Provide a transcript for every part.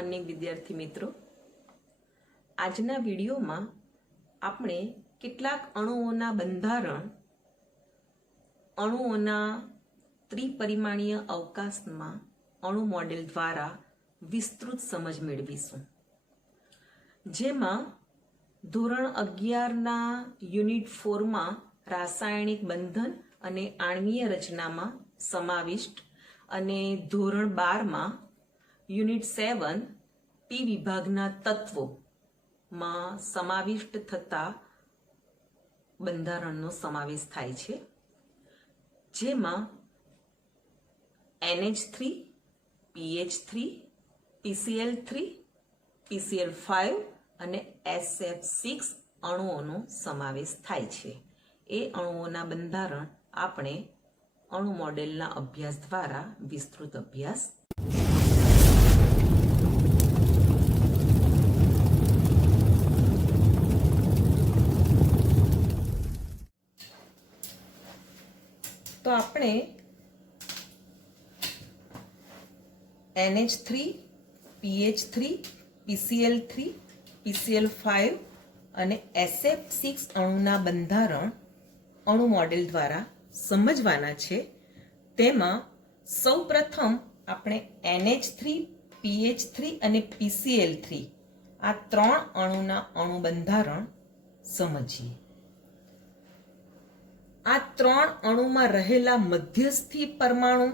Morning વિદ્યાર્થી મિત્રો, આજના વિડીયોમાં આપણે કેટલાક અણુઓના બંધારણ, અણુઓના ત્રિપરિમાણીય અવકાશમાં અણુ મોડેલ દ્વારા વિસ્તૃત સમજ મેળવીશું, જેમાં ધોરણ 11ના યુનિટ 4માં રાસાયણિક બંધન અને આણ્વીય રચનામાં સમાવિષ્ટ અને ધોરણ 12માં યુનિટ 7 પી વિભાગના તત્વોમાં સમાવિષ્ટ થતા બંધારણનો સમાવેશ થાય છે, જેમાં NH3, PH3, PCl3, PCl5 અને SF6 અણુઓનો સમાવેશ થાય છે. એ અણુઓના બંધારણ આપણે અણુ મોડેલના અભ્યાસ દ્વારા વિસ્તૃત અભ્યાસ તો આપણે NH3, PH3, PCl3, PCl5 અને SF6 અણુના બંધારણ અણુ મોડેલ દ્વારા સમજવાના છે. તેમાં સૌપ્રથમ આપણે NH3, PH3 અને PCl3 આ ત્રણ અણુના અણુ બંધારણ સમજીએ. આ ત્રણ અણુમાં રહેલા મધ્યસ્થી પરમાણુ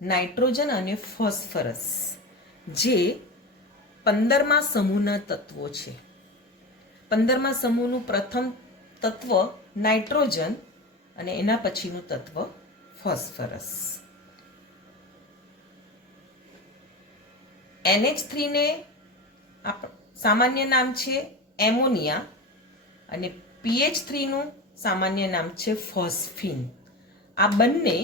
નાઇટ્રોજન અને ફોસ્ફરસ જે 15મા સમૂહના તત્વો છે. 15મા સમૂહનું પ્રથમ તત્વ નાઇટ્રોજન અને એના પછીનું તત્વ ફોસ્ફરસ. NH3 ને સામાન્ય નામ છે એમોનિયા અને PH3 નું સામાન્ય નામ છે ફોસ્ફીન. આ બંને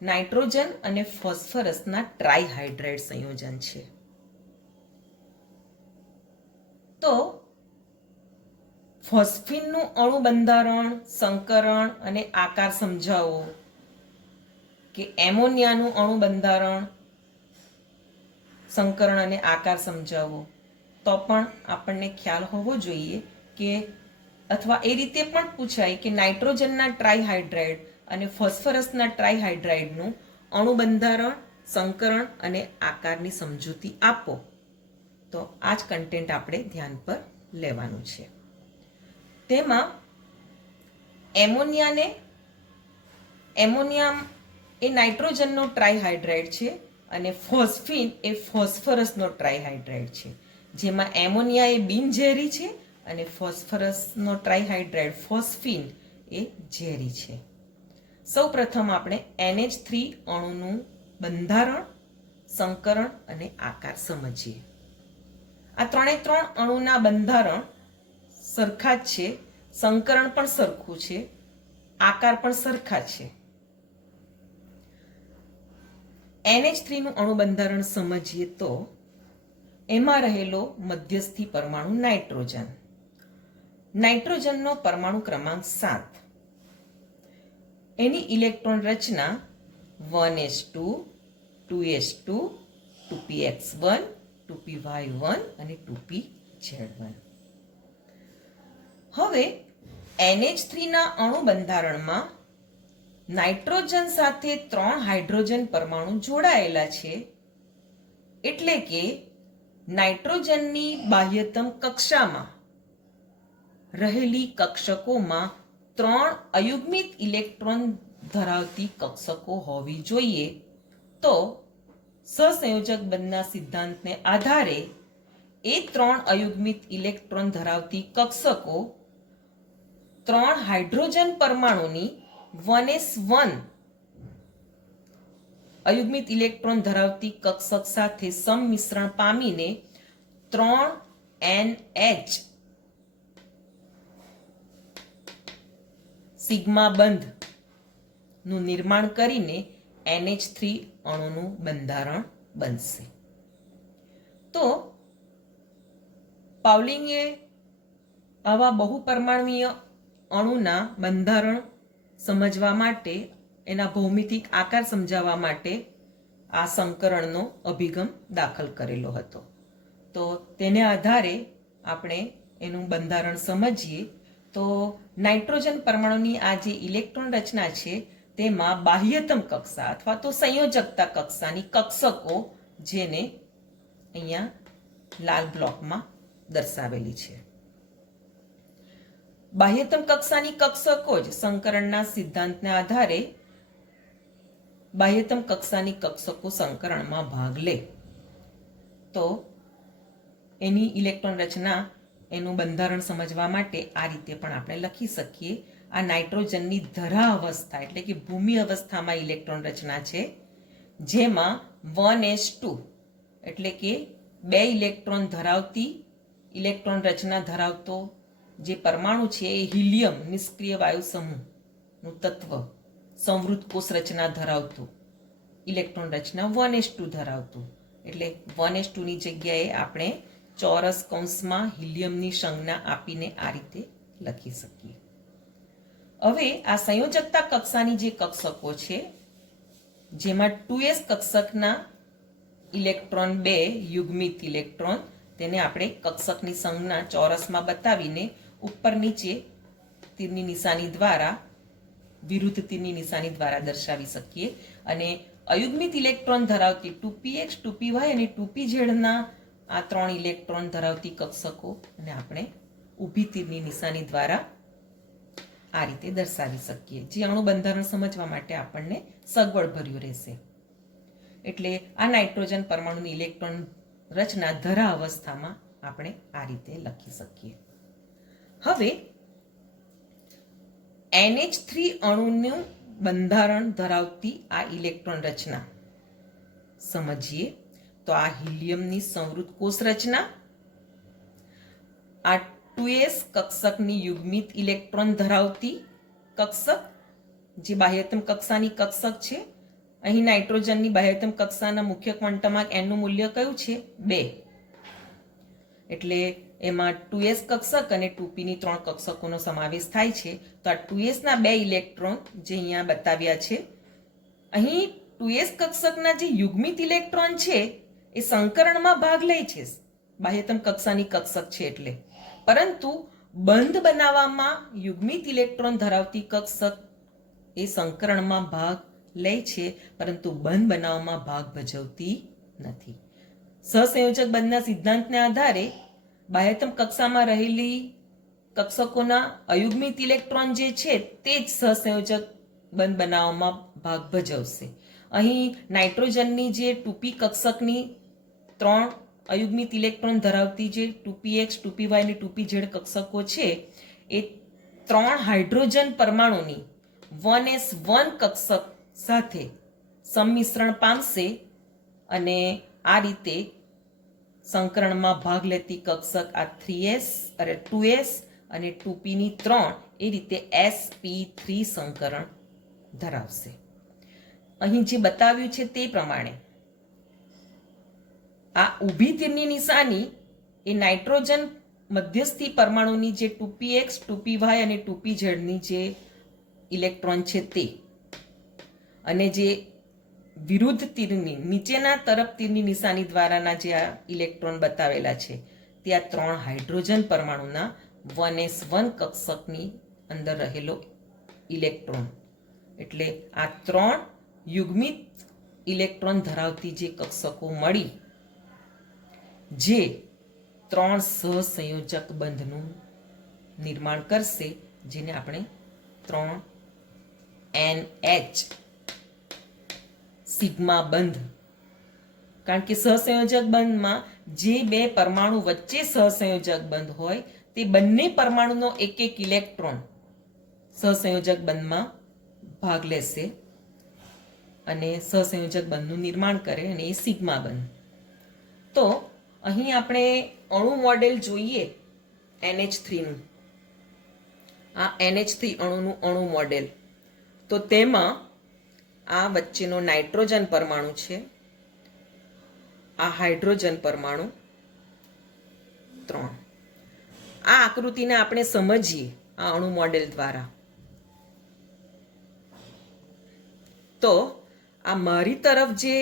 નાઇટ્રોજન અને ફોસ્ફરસના ટ્રાઇહાઇડ્રેટ સંયોજન છે. તો ફોસ્ફીનનું અણુ બંધારણ, સંકરણ અને આકાર સમજાવો કે એમોનિયાનું અણુ બંધારણ, સંકરણ અને આકાર સમજાવો, તો પણ આપણને ખ્યાલ હોવો જોઈએ કે અથવા એ રીતે પણ પૂછાય કે નાઇટ્રોજનના ટ્રાઇહાઇડ્રેટ અને ફોસ્ફરસના ટ્રાઇહાઇડ્રેટનું અણુ બંધારણ, સંકરણ અને આકારની સમજૂતી આપો. તો આ જ કન્ટેન્ટ આપણે ધ્યાન પર લેવાનું છે. તેમાં એમોનિયા એ નાઇટ્રોજનનો ટ્રાઇહાઇડ્રેટ છે અને ફોસ્ફીન એ ફોસ્ફરસનો ટ્રાઇહાઇડ્રેટ છે, જેમાં એમોનિયા એ બિનઝેરી છે અને ફોસ્ફરસનો ટ્રાઇહાઇડ્રેટ ફોસ્ફીન એ ઝેરી છે. સૌ પ્રથમ આપણે NH3 અણુનું બંધારણ, સંકરણ અને આકાર સમજીએ. આ ત્રણે ત્રણ અણુના બંધારણ સરખા જ છે, સંકરણ પણ સરખું છે, આકાર પણ સરખા છે. NH3 નું અણુ બંધારણ સમજીએ તો એમાં રહેલો મધ્યસ્થી પરમાણુ નાઇટ્રોજન. નાઇટ્રોજનનો પરમાણુ ક્રમાંક 7. એની ઇલેક્ટ્રોન રચના 1s2, 2s2, 2px1, 2py1 અને 2pz1. હવે NH3 ના અણુ બંધારણમાં નાઇટ્રોજન સાથે 3 હાઇડ્રોજન પરમાણુ જોડાયેલા છે, એટલે કે નાઇટ્રોજનની બાહ્યતમ કક્ષામાં રહેલી કક્ષકોમાં 3 અયુગ્મિત ઇલેક્ટ્રોન ધરાવતી કક્ષકો હોવી જોઈએ. તો સહસંયોજક બંધના સિદ્ધાંતને આધારે એ 3 અયુગ્મિત ઇલેક્ટ્રોન ધરાવતી કક્ષકો 3 હાઇડ્રોજન પરમાણુની 1s1 અયુગ્મિત ઇલેક્ટ્રોન ધરાવતી કક્ષક સાથે સંમિશ્રણ પામીને 3NH સિગ્મા બંધનું નિર્માણ કરીને NH3 અણુનું બંધારણ બનશે. તો પાઉલિંગે આવા બહુપરમાણુય અણુના બંધારણ સમજવા માટે, એના ભૌમિતિક આકાર સમજાવવા માટે આ સંકરણનો અભિગમ દાખલ કરેલો હતો. તો તેને આધારે આપણે એનું બંધારણ સમજીએ તો નાઇટ્રોજન પરમાણુની આ જે ઇલેક્ટ્રોન રચના છે તેમાં બાહ્યતમ કક્ષા અથવા તો સંયોજકતા કક્ષાની કક્ષકો જેને અહીંયા લાલ બ્લોકમાં દર્શાવેલી છે. બાહ્યતમ કક્ષાની કક્ષકો જ સંકરણના સિદ્ધાંતના આધારે બાહ્યતમ કક્ષાની કક્ષકો સંકરણમાં ભાગ લે તો એની ઇલેક્ટ્રોન રચના એનું બંધારણ સમજવા માટે આ રીતે પણ આપણે લખી શકીએ. આ નાઇટ્રોજનની ધરા અવસ્થા એટલે કે ભૂમિ અવસ્થામાં ઇલેક્ટ્રોન રચના છે, જેમાં 1s2 એટલે કે 2 ઇલેક્ટ્રોન ધરાવતી ઇલેક્ટ્રોન રચના ધરાવતો જે પરમાણુ છે એ હિલિયમ નિષ્ક્રિય વાયુ સમૂહનું તત્વ સંવૃત કોષ રચના ધરાવતું ઇલેક્ટ્રોન રચના 1s2 ધરાવતું, એટલે 1s2 ની જગ્યાએ આપણે ચોરસ કૌંસમાં હિલિયમની સંજ્ઞા આપીને આ રીતે લખી શકીએ. હવે આ સંયોજકતા કક્ષાની જે કક્ષકો છે જેમાં 2s કક્ષકના ઇલેક્ટ્રોન 2 યુગ્મિત ઇલેક્ટ્રોન તેને આપણે કક્ષકની સંજ્ઞા ચોરસમાં બતાવીને ઉપર નીચે તીરની નિશાની દ્વારા વિરુદ્ધ તીરની નિશાની દ્વારા દર્શાવી શકીએ. અને અયુગ્મિત ઇલેક્ટ્રોન ધરાવતી 2px 2py અને 2pz ના આ 3 ઇલેક્ટ્રોન ધરાવતી કક્ષકો અને આપણે ઊભી તીરની નિશાની દ્વારા આ રીતે દર્શાવી શકીએ, જે અણુ બંધારણ સમજવા માટે આપણને સગવડ ભર્યું રહેશે. એટલે આ નાઇટ્રોજન પરમાણુની ઇલેક્ટ્રોન રચના ધરા અવસ્થામાં આપણે આ રીતે લખી શકીએ. હવે NH3 અણુનું બંધારણ ધરાવતી આ ઇલેક્ટ્રોન રચના સમજીએ તો આ હિલિયમની સંવૃત કોષ રચના, આ 2s કક્ષકની યુગ્મિત ઇલેક્ટ્રોન ધરાવતી કક્ષક જે બાહ્યતમ કક્ષાની કક્ષક છે. અહીં નાઇટ્રોજનની બાહ્યતમ કક્ષાના મુખ્ય ક્વોન્ટમાર્ક n નું મૂલ્ય કયું છે 2, એટલે એમાં 2s કક્ષક અને 2p ની 3 કક્ષકોનો સમાવેશ થાય છે. તો આ 2s ના 2 ઇલેક્ટ્રોન જે અહીંયા બતાવ્યા છે, અહીં 2s કક્ષકના જે યુગ્મિત ઇલેક્ટ્રોન છે એ સંકરણમાં ભાગ લે છે, બાહ્યતમ કક્ષાની કક્ષક છે એટલે, પરંતુ બંધ બનાવવામાં યુગ્મિત ઇલેક્ટ્રોન ધરાવતી કક્ષક એ સંકરણમાં ભાગ લે છે પરંતુ બંધ બનાવવામાં ભાગ ભજવતી નથી. સહસંયોજક બંધના સિદ્ધાંતના આધારે બાહ્યતમ કક્ષામાં રહેલી કક્ષકોના અયુગ્મિત ઇલેક્ટ્રોન જે છે તે જ સહસંયોજક બંધ બનાવવામાં ભાગ ભજવશે. અહીં નાઇટ્રોજનની જે 2p કક્ષકની 3 અયુગ્મિત ઇલેક્ટ્રોન ધરાવતી જે 2px 2py અને 2pz કક્ષકો છે એ 3 હાઇડ્રોજન પરમાણુની 1s1 કક્ષક સાથે સંમિશ્રણ પામશે અને આ રીતે સંકરણમાં ભાગ લેતી કક્ષક આ 3s અને 2s અને 2p ની 3 એ રીતે sp3 સંકરણ ધરાવશે. અહીં જે બતાવ્યું છે તે પ્રમાણે આ ઊભી તીરની નિશાની એ નાઇટ્રોજન મધ્યસ્થી પરમાણુની જે 2px 2py અને 2pz ની જે ઇલેક્ટ્રોન છે તે, અને જે વિરુદ્ધ તીરની નીચેના તરફ તીરની નિશાની દ્વારાના જે આ ઇલેક્ટ્રોન બતાવેલા છે તે આ 3 હાઇડ્રોજન પરમાણુના 1s1 કક્ષકની અંદર રહેલો ઇલેક્ટ્રોન, એટલે આ 3 યુગ્મિત ઇલેક્ટ્રોન ધરાવતી જે કક્ષકો મળી જે 3 સહસંયોજક બંધનું નિર્માણ કરશે, જેને આપણે 3NH સિગ્મા બંધ, કારણ કે સહસંયોજક બંધમાં જે 2 પરમાણુ વચ્ચે સહસંયોજક બંધ હોય તે બંને પરમાણુનો એક એક ઇલેક્ટ્રોન સહસંયોજક બંધમાં ભાગ લેશે અને સહસંયોજક બંધનું નિર્માણ કરે અને એ સિગ્મા બંધ. તો અહીં આપણે અણુ મોડેલ જોઈએ NH3નું, આ NH3 અણુનું અણુ મોડેલ. તો તેમાં આ વચ્ચેનો નાઇટ્રોજન પરમાણુ છે, આ હાઇડ્રોજન પરમાણુ 3. આ આકૃતિને આપણે સમજીએ આ અણુ મોડેલ દ્વારા તો આ મારી તરફ જે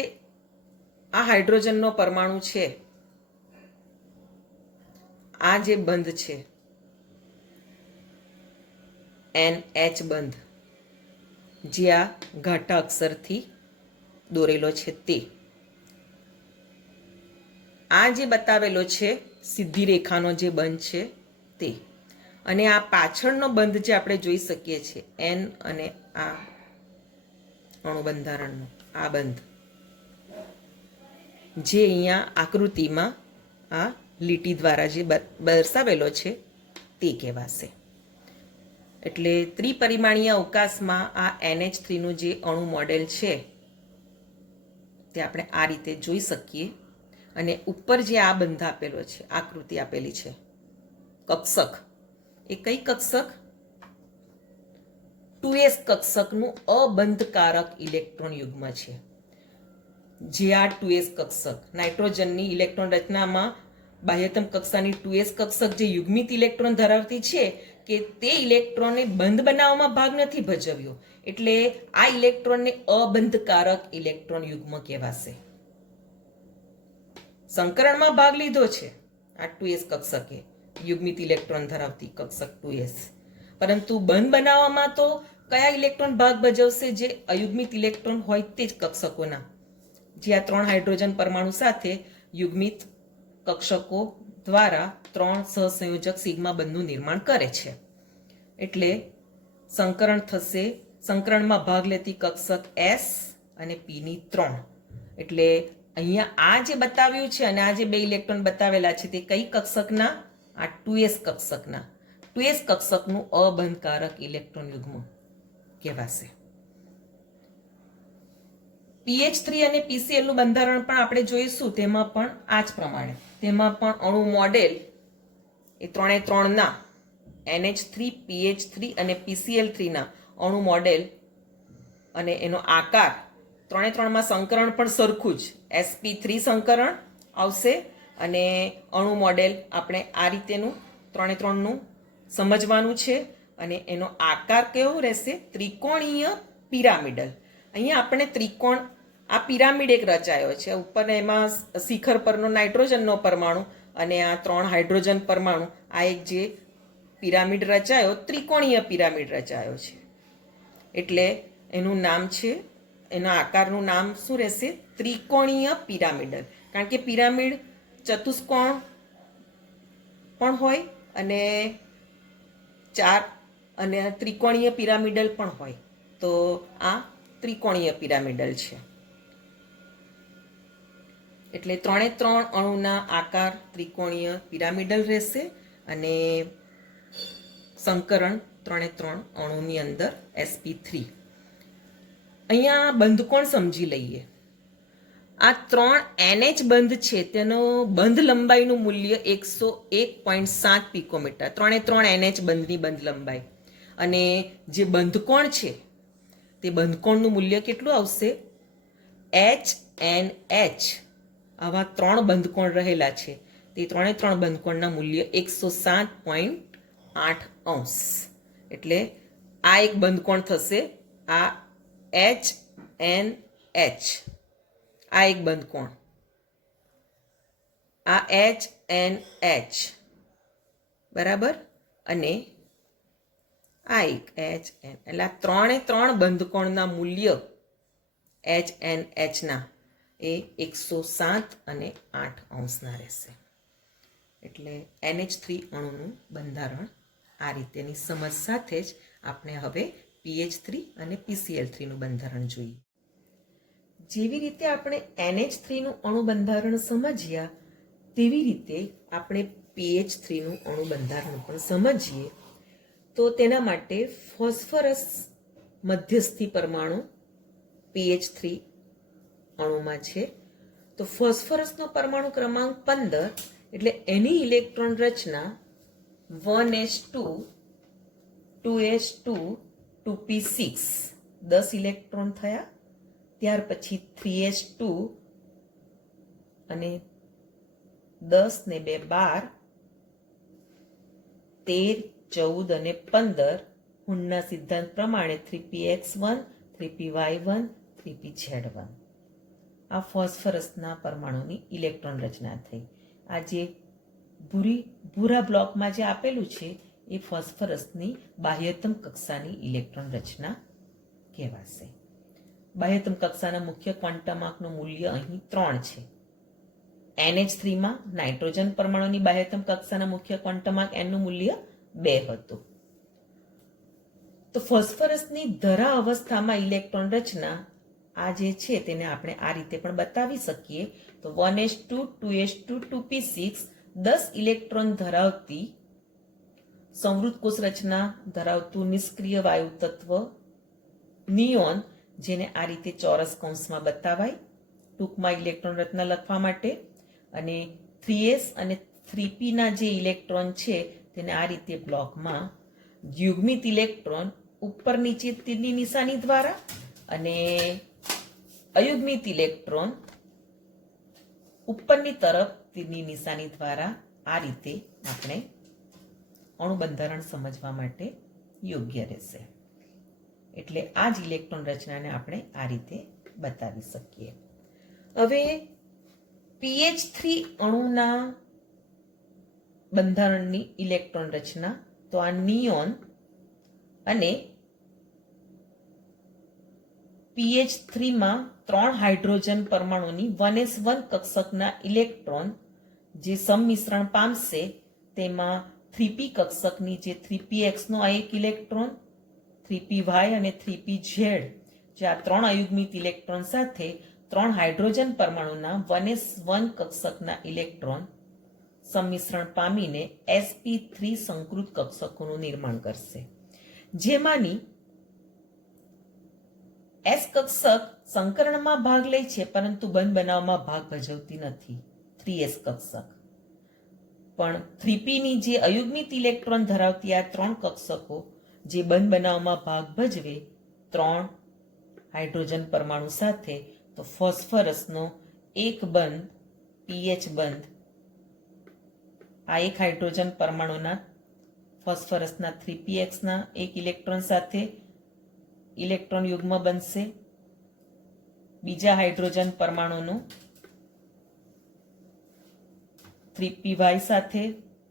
આ હાઇડ્રોજનનો પરમાણુ છે, આ જે બંધ છે NH બંધ, જે આ ઘાટા અક્ષરથી દોરેલો છે તે, આ જે બતાવેલો છે સીધી રેખાનો જે બંધ છે તે, અને આ પાછળનો બંધ જે આપણે જોઈ શકીએ છીએ N અને આ અણુ બંધારણનો આ બંધ, જે અહીંયા આકૃતિમાં આ લીટી દ્વારા જે દર્શાવેલો છે તે કહેવાશે. એટલે ત્રિપરિમાણીય અવકાશમાં આ NH3નું જે અણુ મોડેલ છે તે આપણે આ રીતે જોઈ શકીએ. અને ઉપર જે આ બંધ આપેલો છે, આકૃતિ આપેલી છે કક્ષક, એ કઈ કક્ષક? 2s કક્ષકનું અબંધકારક ઇલેક્ટ્રોન યુગ્મ છે. જે આ 2s કક્ષક નાઇટ્રોજનની ઇલેક્ટ્રોન રચનામાં બાહ્યતમ કક્ષાની 2s કક્ષક જે યુગ્મિત ઇલેક્ટ્રોન ધરાવતી છે કે તે ઇલેક્ટ્રોનને બંધ બનાવવામાં ભાગ નથી ભજવ્યો, એટલે આ ઇલેક્ટ્રોનને અબંધકારક ઇલેક્ટ્રોન યુગ્મ કહેવાશે. સંકરણમાં ભાગ લીધો છે આ 2s કક્ષકે, યુગ્મિત ઇલેક્ટ્રોન ધરાવતી કક્ષક 2s, પરંતુ બંધ બનાવવામાં તો કયા ઇલેક્ટ્રોન ભાગ ભજવશે? જે અયુગ્મિત ઇલેક્ટ્રોન હોય તે જ કક્ષકોના, જે આ 3 હાઇડ્રોજન પરમાણુ સાથે યુગ્મિત કક્ષકો દ્વારા 3 સહસંયોજક સિગ્મા બંધનું નિર્માણ કરે છે. એટલે સંકરણ થશે, સંકરણમાં ભાગ લેતી કક્ષક S અને P ની 3. એટલે અહીંયા આ જે બતાવ્યું છે અને આ જે 2 ઇલેક્ટ્રોન બતાવેલા છે તે કઈ કક્ષકના? આ 2s કક્ષકના. 2s કક્ષકનું અબંધકારક ઇલેક્ટ્રોન યુગ્મ કહેવાશે. pH3 અને PCl નું બંધારણ પણ આપણે જોઈશું, તેમાં પણ આ જ પ્રમાણે, તેમાં પણ અણુ મોડેલ એ 3 ના NH3, PH3 અને PCl3 ના અણુ મોડેલ અને એનો આકાર 3 માં સંકરણ પણ સરખું જ sp3 સંકરણ આવશે. અને અણુ મોડેલ આપણે આ રીતેનું 3 નું સમજવાનું છે. અને એનો આકાર કેવો રહેશે? ત્રિકોણીય પિરામિડલ. અહીંયા આપણે ત્રિકોણ, આ પિરામિડ એક રચાયો છે ઉપર, એમાં શિખર પરનો નાઇટ્રોજનનો પરમાણુ અને આ 3 હાઇડ્રોજન પરમાણુ, આ એક જે પિરામિડ રચાયો, ત્રિકોણીય પિરામિડ રચાયો છે. એટલે એનું નામ છે, એના આકારનું નામ શું રહેશે? ત્રિકોણીય પિરામિડલ. કારણ કે પિરામિડ ચતુષ્કોણ પણ હોય અને 4 અને ત્રિકોણીય પિરામિડલ પણ હોય, તો આ ત્રિકોણીય પિરામિડલ છે. એટલે 3 અણુના આકાર ત્રિકોણીય પિરામિડલ રહેશે અને સંકરણ 3 અણુની અંદર sp3. અહીંયા બંધકોણ સમજી લઈએ. આ 3 NH બંધ છે તેનો બંધ લંબાઈનું મૂલ્ય 101.7 પિકોમીટર. 3 NH બંધની બંધ લંબાઈ. અને જે બંધકોણ છે તે બંધકોણનું મૂલ્ય કેટલું આવશે? HNH. આવા 3 બંધકોણ રહેલા છે તે 3 બંધકોણના મૂલ્ય 107.8 અંશ. એટલે આ એક બંધકોણ થશે, આ HNH, આ એક બંધકોણ, આ HNH, બરાબર, અને આ એક HN. એટલે આ 3 બંધકોણના મૂલ્ય HNH ના એ 107 અને 8 અંશના રહેશે. એટલે NH3 અણુનું બંધારણ આ રીતેની સમજ સાથે જ આપણે હવે PH3 અને PCl3 નું બંધારણ જોઈએ. જેવી રીતે આપણે NH3 નું અણુ બંધારણ સમજ્યા, તેવી રીતે આપણે PH3 નું અણુ બંધારણ પણ સમજીએ. તો તેના માટે ફોસ્ફરસ મધ્યસ્થી પરમાણુ PH3 અણુમાં છે. તો ફોસ્ફરસનો પરમાણુ ક્રમાંક 15, એટલે એની ઇલેક્ટ્રોન રચના 1s2 2s2 2p6, 10 ઇલેક્ટ્રોન થયા. ત્યાર પછી 3s2 અને 10 ને 2 12, 13 14 અને 15 હુન્નના સિદ્ધાંત પ્રમાણે 3px1 3py1 3pz1. આ ફોસ્ફરસના પરમાણુની ઇલેક્ટ્રોન રચના થઈ. આ જે ભૂરા બ્લોકમાં જે આપેલું છે એ ફોસ્ફરસની બાહ્યતમ કક્ષાની ઇલેક્ટ્રોન રચના કહેવાશે. બાહ્યતમ કક્ષાના મુખ્ય ક્વોન્ટમાંકનું મૂલ્ય અહીં 3 છે. NH3માં નાઇટ્રોજન પરમાણુની બાહ્યતમ કક્ષાના મુખ્ય ક્વોન્ટમાંક એનનું મૂલ્ય 2 હતું. તો ફોસ્ફરસની ધરા અવસ્થામાં ઇલેક્ટ્રોન રચના આ જે છે તેને આપણે આ રીતે પણ બતાવી શકીએ. તો 1s2 2s2 2p6 10 ઇલેક્ટ્રોન ધરાવતી સંવૃત કોષ રચના ધરાવતું નિષ્ક્રિય વાયુ તત્વ નિયોન, જેને આ રીતે ચોરસ કૌંસમાં બતાવાય ટૂંકમાં ઇલેક્ટ્રોન રચના લખવા માટે. અને 3s અને 3p ના જે ઇલેક્ટ્રોન છે તેને આ રીતે બ્લોકમાં યુગ્મિત ઇલેક્ટ્રોન ઉપર નીચે તીરની નિશાની દ્વારા અને અયુગ્મિત ઇલેક્ટ્રોન ઉપરની તરફ તીરની નિશાની દ્વારા આ રીતે આપણે અણુ બંધારણ સમજવા માટે યોગ્ય રહેશે. એટલે આ જ ઇલેક્ટ્રોન રચનાને આપણે આ રીતે બતાવી શકીએ. હવે pH3 અણુના બંધારણની ઇલેક્ટ્રોન રચના, તો આ નિયોન અને pH3માં 3 હાઇડ્રોજન પરમાણુની 1s1 કક્ષકના ઇલેક્ટ્રોન જે સંમિશ્રણ પામશે તેમાં 3p કક્ષકની જે 3px નો આ એક ઇલેક્ટ્રોન, 3py અને 3pz જે આ 3 અયુગ્મિત ઇલેક્ટ્રોન સાથે 3 હાઇડ્રોજન પરમાણુના 1s1 કક્ષકના ઇલેક્ટ્રોન સંમિશ્રણ પામીને sp3 સંકૃત કક્ષકોનું નિર્માણ કરશે. જેમાંની S કક્ષક સંકરણમાં ભાગ લે છે પરંતુ બંધ બનાવવામાં ભાગ ભજવતી નથી, 3s કક્ષક. પણ 3p ની જે અયુગ્મિત ઇલેક્ટ્રોન ધરાવતી આ 3 કક્ષકો જે બંધ બનાવવામાં ભાગ ભજવે 3 હાઇડ્રોજન પરમાણુ સાથે, તો ફોસ્ફરસનો એક બંધ pH બંધ આ એક હાઇડ્રોજન પરમાણુના ફોસ્ફરસના 3px ના એક ઇલેક્ટ્રોન સાથે ઇલેક્ટ્રોન યુગ્મ બનશે. બીજા હાઇડ્રોજન પરમાણુનું 3py સાથે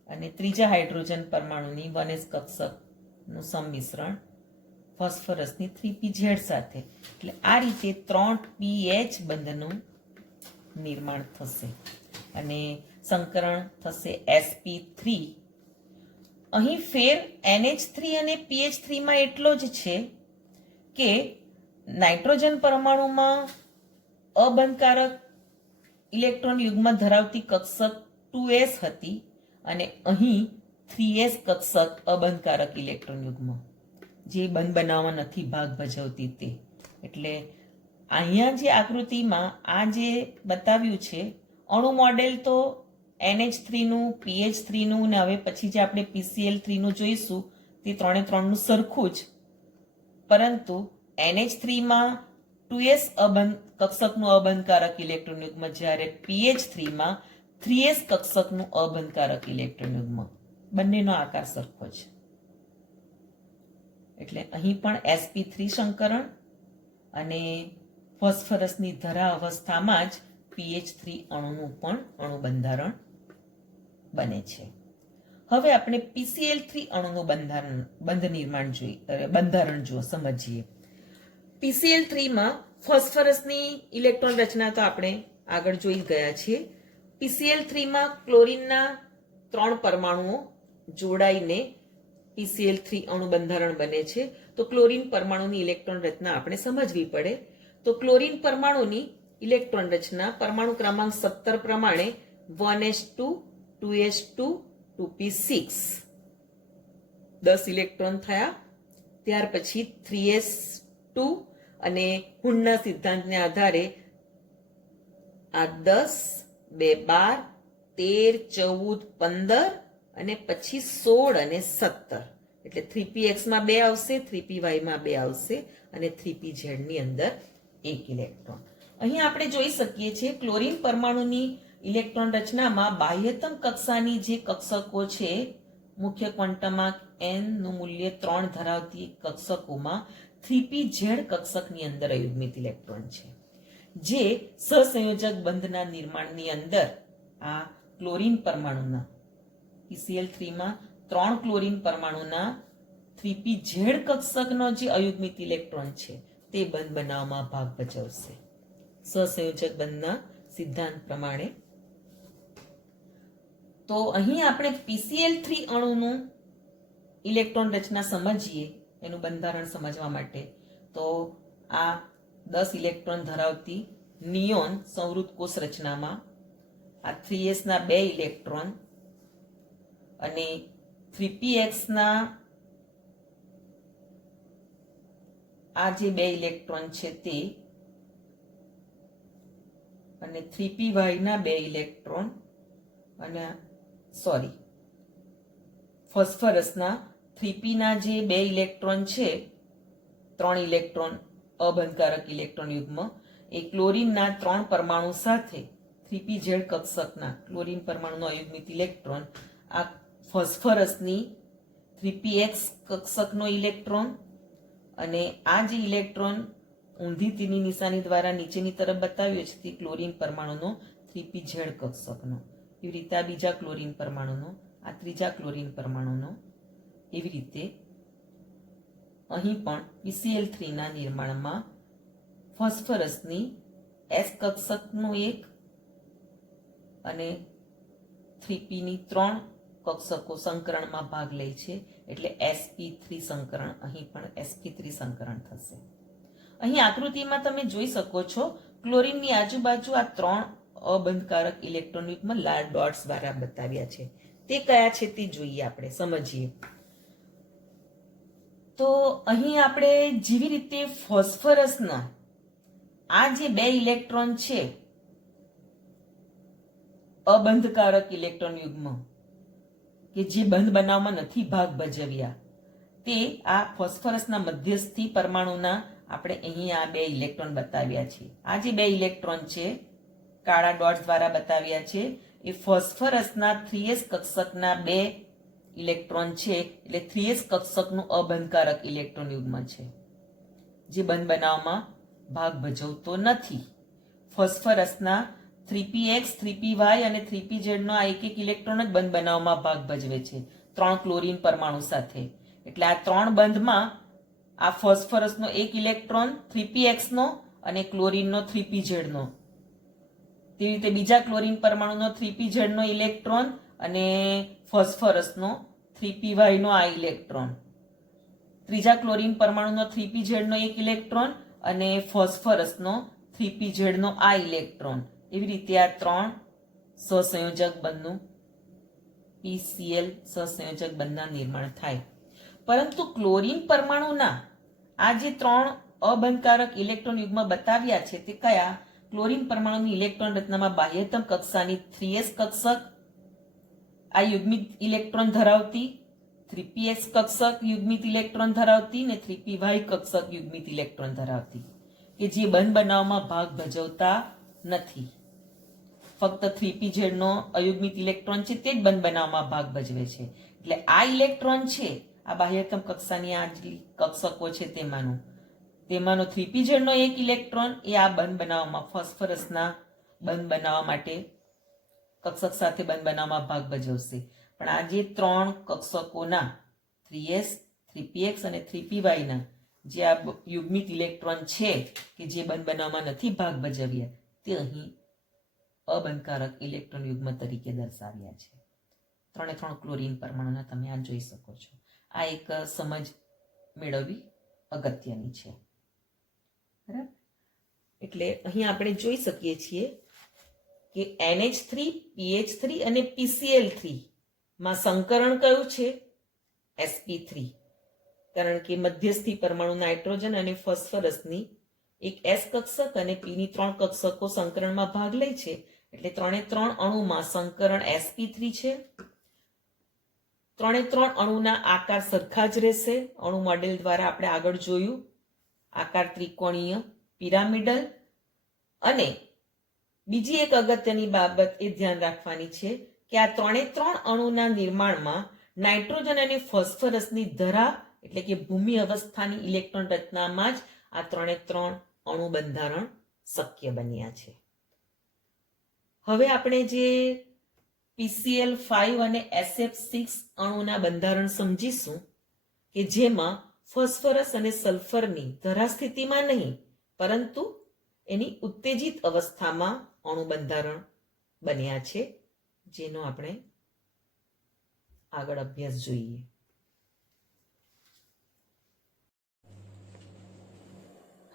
અને ત્રીજા હાઇડ્રોજન પરમાણુની 1s કક્ષકનું સંમિશ્રણ ફોસ્ફરસની 3pz સાથે. એટલે આ રીતે 3pH બંધનું નિર્માણ થશે અને સંકરણ થશે sp3. અહીં ફેર NH3 અને pH3 માં એટલો જ છે કે નાઇટ્રોજન પરમાણુમાં અબંધકારક ઇલેક્ટ્રોન યુગ્મ ધરાવતી કક્ષક 2s હતી અને અહીં 3s કક્ષક અબંધકારક ઇલેક્ટ્રોન યુગ્મ જે બંધ બનાવવામાં નથી ભાગ ભજવતી તે. એટલે અહીંયા જે આકૃતિમાં આ જે બતાવ્યું છે અણુ મોડેલ તો NH3 નું, pH3 નું ને હવે પછી જે આપણે PCl3 નું જોઈશું તે 3 નું સરખું જ, પરંતુ NH3 માં 2s કક્ષકનું અબંધકારક ઇલેક્ટ્રોન યુગ્મ, જ્યારે pH3 માં 3s કક્ષકનું અબંધકારક ઇલેક્ટ્રોન યુગ્મ, બંનેનો આકાર સરખો છે. એટલે અહીં પણ sp3 સંકરણ અને ફોસ્ફરસની ધરા અવસ્થામાં જ pH3 અણુનું પણ અણુ બંધારણ બને છે. હવે આપણે PCl3 અણુનું બંધારણ સમજીએ. PCl3 માં ફોસ્ફરસની ઇલેક્ટ્રોન રચના તો આપણે આગળ જોઈ ગયા છીએ. PCl3 માં ક્લોરીનના 3 પરમાણુઓ જોડાઈને PCl3 અણુ બંધારણ બને છે. તો ક્લોરીન પરમાણુની ઇલેક્ટ્રોન રચના આપણે સમજવી પડે. તો ક્લોરીન પરમાણુની ઇલેક્ટ્રોન રચના પરમાણુ ક્રમાંક 17 પ્રમાણે 1s2 2s2 2p6 10 ઇલેક્ટ્રોન થયા. ત્યાર પછી 3s2 અને હુન્ડના સિદ્ધાંતને આધારે આ 10 2 12 13 14 15 અને પછી 16 અને 17 એટલે 3px માં 2 આવશે, 3py માં 2 આવશે અને 3pz ની અંદર 1 ઇલેક્ટ્રોન. અહીં આપણે જોઈ શકીએ છીએ ક્લોરીન પરમાણુની ઇલેક્ટ્રોન રચનામાં બાહ્યતમ કક્ષાની જે કક્ષકો છે મુખ્ય ક્વોન્ટમાંક n નું મૂલ્ય 3 ધરાવતી કક્ષકોમાં 3pz કક્ષકની અંદર અયુગ્મિત ઇલેક્ટ્રોન છે, જે સહસંયોજક બંધના નિર્માણની અંદર આ ક્લોરીન પરમાણુના PCl3 માં 3 ક્લોરીન પરમાણુના 3p-Z કક્ષકનો જે અયુગ્મિત ઇલેક્ટ્રોન છે તે બંધ બનાવવામાં ભાગ ભજવશે સહસંયોજક બંધના સિદ્ધાંત પ્રમાણે. તો અહીં આપણે PCl3 અણુનું ઇલેક્ટ્રોન રચના સમજીએ, એનું બંધારણ સમજવા માટે. તો આ 10 ઇલેક્ટ્રોન ધરાવતી નિયોન સંવૃત કોષ રચનામાં આ 3s ના 2 ઇલેક્ટ્રોન અને 3px ના આ જે 2 ઇલેક્ટ્રોન છે તે અને 3py ના 2 ઇલેક્ટ્રોન અને ફોસ્ફરસના 3p ના જે 2 ઇલેક્ટ્રોન છે, 3 ઇલેક્ટ્રોન અબંધકારક ઇલેક્ટ્રોન યુગ્મ એ ક્લોરીનના 3 પરમાણુ સાથે 3p-Z કક્ષકના ક્લોરીન પરમાણુનો અયુગ્મિત ઇલેક્ટ્રોન આ ફોસ્ફરસની 3px કક્ષકનો ઇલેક્ટ્રોન અને આ જે ઇલેક્ટ્રોન ઊંધી તીરની નિશાની દ્વારા નીચેની તરફ બતાવ્યો છે તે ક્લોરીન પરમાણુનો 3p-Z કક્ષકનો, એવી રીતે આ બીજા ક્લોરીન પરમાણુનો, આ ત્રીજા ક્લોરીન પરમાણુનો, એવી રીતે અહીં પણ PCl3 ના નિર્માણમાં ફોસ્ફરસની S કક્ષકનું એક અને 3p ની 3 કક્ષકો સંકરણમાં ભાગ લે છે, એટલે sp3 સંકરણ, અહીં પણ sp3 સંકરણ થશે. અહીં આકૃતિમાં તમે જોઈ શકો છો ક્લોરીનની આજુબાજુ આ 3 અબંધકારક ઇલેક્ટ્રોન યુગ્મ લાલ ડોટ્સ દ્વારા બતાવ્યા છે. તે કયા છે તે જોઈએ, આપણે સમજીએ. તો અહીં આપણે જેવી રીતે ફોસ્ફરસના આ જે 2 ઇલેક્ટ્રોન છે અબંધકારક ઇલેક્ટ્રોન યુગ્મ કે જે બંધ બનાવવામાં નથી ભાગ ભજવ્યા, તે આ ફોસ્ફરસના મધ્યસ્થી પરમાણુના આપણે અહીં આ 2 ઇલેક્ટ્રોન બતાવ્યા છે. આ જે 2 ઇલેક્ટ્રોન છે કાળા ડોટ્સ દ્વારા બતાવ્યા છે એ ફોસ્ફરસના 3s કક્ષકના 2 ઇલેક્ટ્રોન છે, એટલે 3s કક્ષકનું અબંધકારક ઇલેક્ટ્રોન યુગ્મ છે જે બંધ બનાવવામાં ભાગ ભજવતો નથી. ફોસ્ફરસના 3px, 3py અને 3pz નો આ એક ઇલેક્ટ્રોન જ બંધ બનાવવામાં ભાગ ભજવે છે 3 ક્લોરીન પરમાણુ સાથે. એટલે આ 3 બંધમાં આ ફોસ્ફરસનો એક ઇલેક્ટ્રોન 3px નો અને ક્લોરીનનો 3pz નો, તેવી રીતે બીજા ક્લોરીન પરમાણુનો 3pz નો ઇલેક્ટ્રોન અને ફોસ્ફરસનો 3py નો આ ઇલેક્ટ્રોન, ત્રીજા ક્લોરીન પરમાણુનો 3pz નો એક ઇલેક્ટ્રોન અને ફોસ્ફરસનો 3pz નો આ ઇલેક્ટ્રોન, એવી રીતે આ 3 સહસંયોજક બંધનું PCl સહસંયોજક બંધના નિર્માણ થાય. પરંતુ ક્લોરીન પરમાણુના આ જે 3 અબંધકારક ઇલેક્ટ્રોન યુગ્મ બતાવ્યા છે તે કયા? ક્લોરીન પરમાણુની ઇલેક્ટ્રોન રચનામાં બાહ્યતમ કક્ષાની 3s કક્ષક આ યુગ્મિત ઇલેક્ટ્રોન ધરાવતી, 3px કક્ષક યુગ્મિત ઇલેક્ટ્રોન ધરાવતી ને 3py કક્ષક યુગ્મિત ઇલેક્ટ્રોન ધરાવતી, કે જે બંધ બનાવવામાં ભાગ ભજવતા નથી. ફક્ત 3pz નો અયુગ્મિત ઇલેક્ટ્રોન છે તે જ બંધ બનાવવામાં ભાગ ભજવે છે. એટલે આ ઇલેક્ટ્રોન છે આ બાહ્યતમ કક્ષાની આ કક્ષકો છે તેમાંનો 3pz નો એક ઇલેક્ટ્રોન એ આ બંધ બનાવવામાં ફોસ્ફરસના બંધ બનાવવા માટે કક્ષક સાથે બંધ બનાવવામાં ભાગ ભજવશે. પણ આ જે 3 કક્ષકોના 3s, 3px અને 3py ના જે આ યુગ્મિત ઇલેક્ટ્રોન છે કે જે બંધ બનાવવામાં નથી ભાગ ભજવ્યા, તે અહીં અબંધકારક ઇલેક્ટ્રોન યુગ્મ તરીકે દર્શાવ્યા છે. 3 ક્લોરીન પરમાણુના તમે આ જોઈ શકો છો. આ એક સમજ મેળવવી અગત્યની છે. બરાબર? એટલે અહીં આપણે જોઈ શકીએ છીએ કે NH3, PH3 અને PCl3 માં સંકરણ કયું છે? sp3. કારણ કે મધ્યસ્થી પરમાણુ નાઇટ્રોજન અને ફોસ્ફરસની એક s કક્ષક અને p ની 3 કક્ષકો સંકરણમાં ભાગ લે છે, એટલે 3 અણુમાં સંકરણ sp3 છે. 3 અણુના આકાર સરખા જ રહેશે. અણુ મોડેલ દ્વારા આપણે આગળ જોયું, આકાર ત્રિકોણીય, પિરામિડલ. અને બીજી એક અગત્યની બાબત એ ધ્યાન રાખવાની છે કે આ 3 અણુના નિર્માણમાં નાઇટ્રોજન અને ફોસ્ફરસની ધરા એટલે કે ભૂમિ અવસ્થાની ઇલેક્ટ્રોન રચનામાં જ આ 3 અણુ બંધારણ શક્ય બન્યા છે. હવે આપણે જે PCl5 અને SF6 અણુના બંધારણ સમજીશું કે જેમાં ફોસ્ફરસ અને સલ્ફરની ધરા સ્થિતિમાં નહીં પરંતુ એની ઉત્તેજિત અવસ્થામાં અણુ બંધારણ બન્યા છે, જેનો આપણે આગળ અભ્યાસ જોઈએ.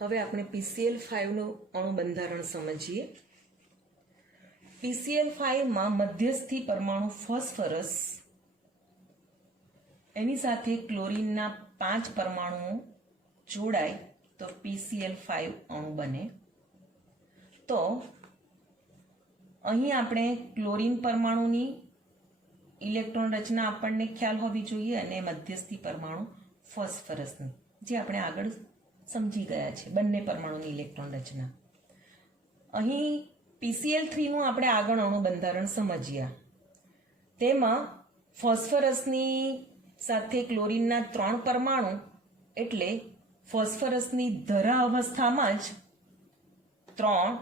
હવે આપણે PCl5 નું અણુ બંધારણ સમજીએ. PCl5માં મધ્યસ્થી પરમાણુ ફોસ્ફરસ, એની સાથે ક્લોરીનના 5 પરમાણુઓ જોડાય તો PCl5 અણુ બને. તો અહીં આપણે ક્લોરીન પરમાણુની ઇલેક્ટ્રોન રચના આપણને ખ્યાલ હોવી જોઈએ અને મધ્યસ્થી પરમાણુ ફોસ્ફરસની, જે આપણે આગળ સમજી ગયા છે, બંને પરમાણુની ઇલેક્ટ્રોન રચના. અહીં PCl3નું આપણે આગળ અણુ બંધારણ સમજ્યા. તેમાં ફોસ્ફરસની સાથે ક્લોરીનના 3 પરમાણુ એટલે ફોસ્ફરસની ધરા અવસ્થામાં જ 3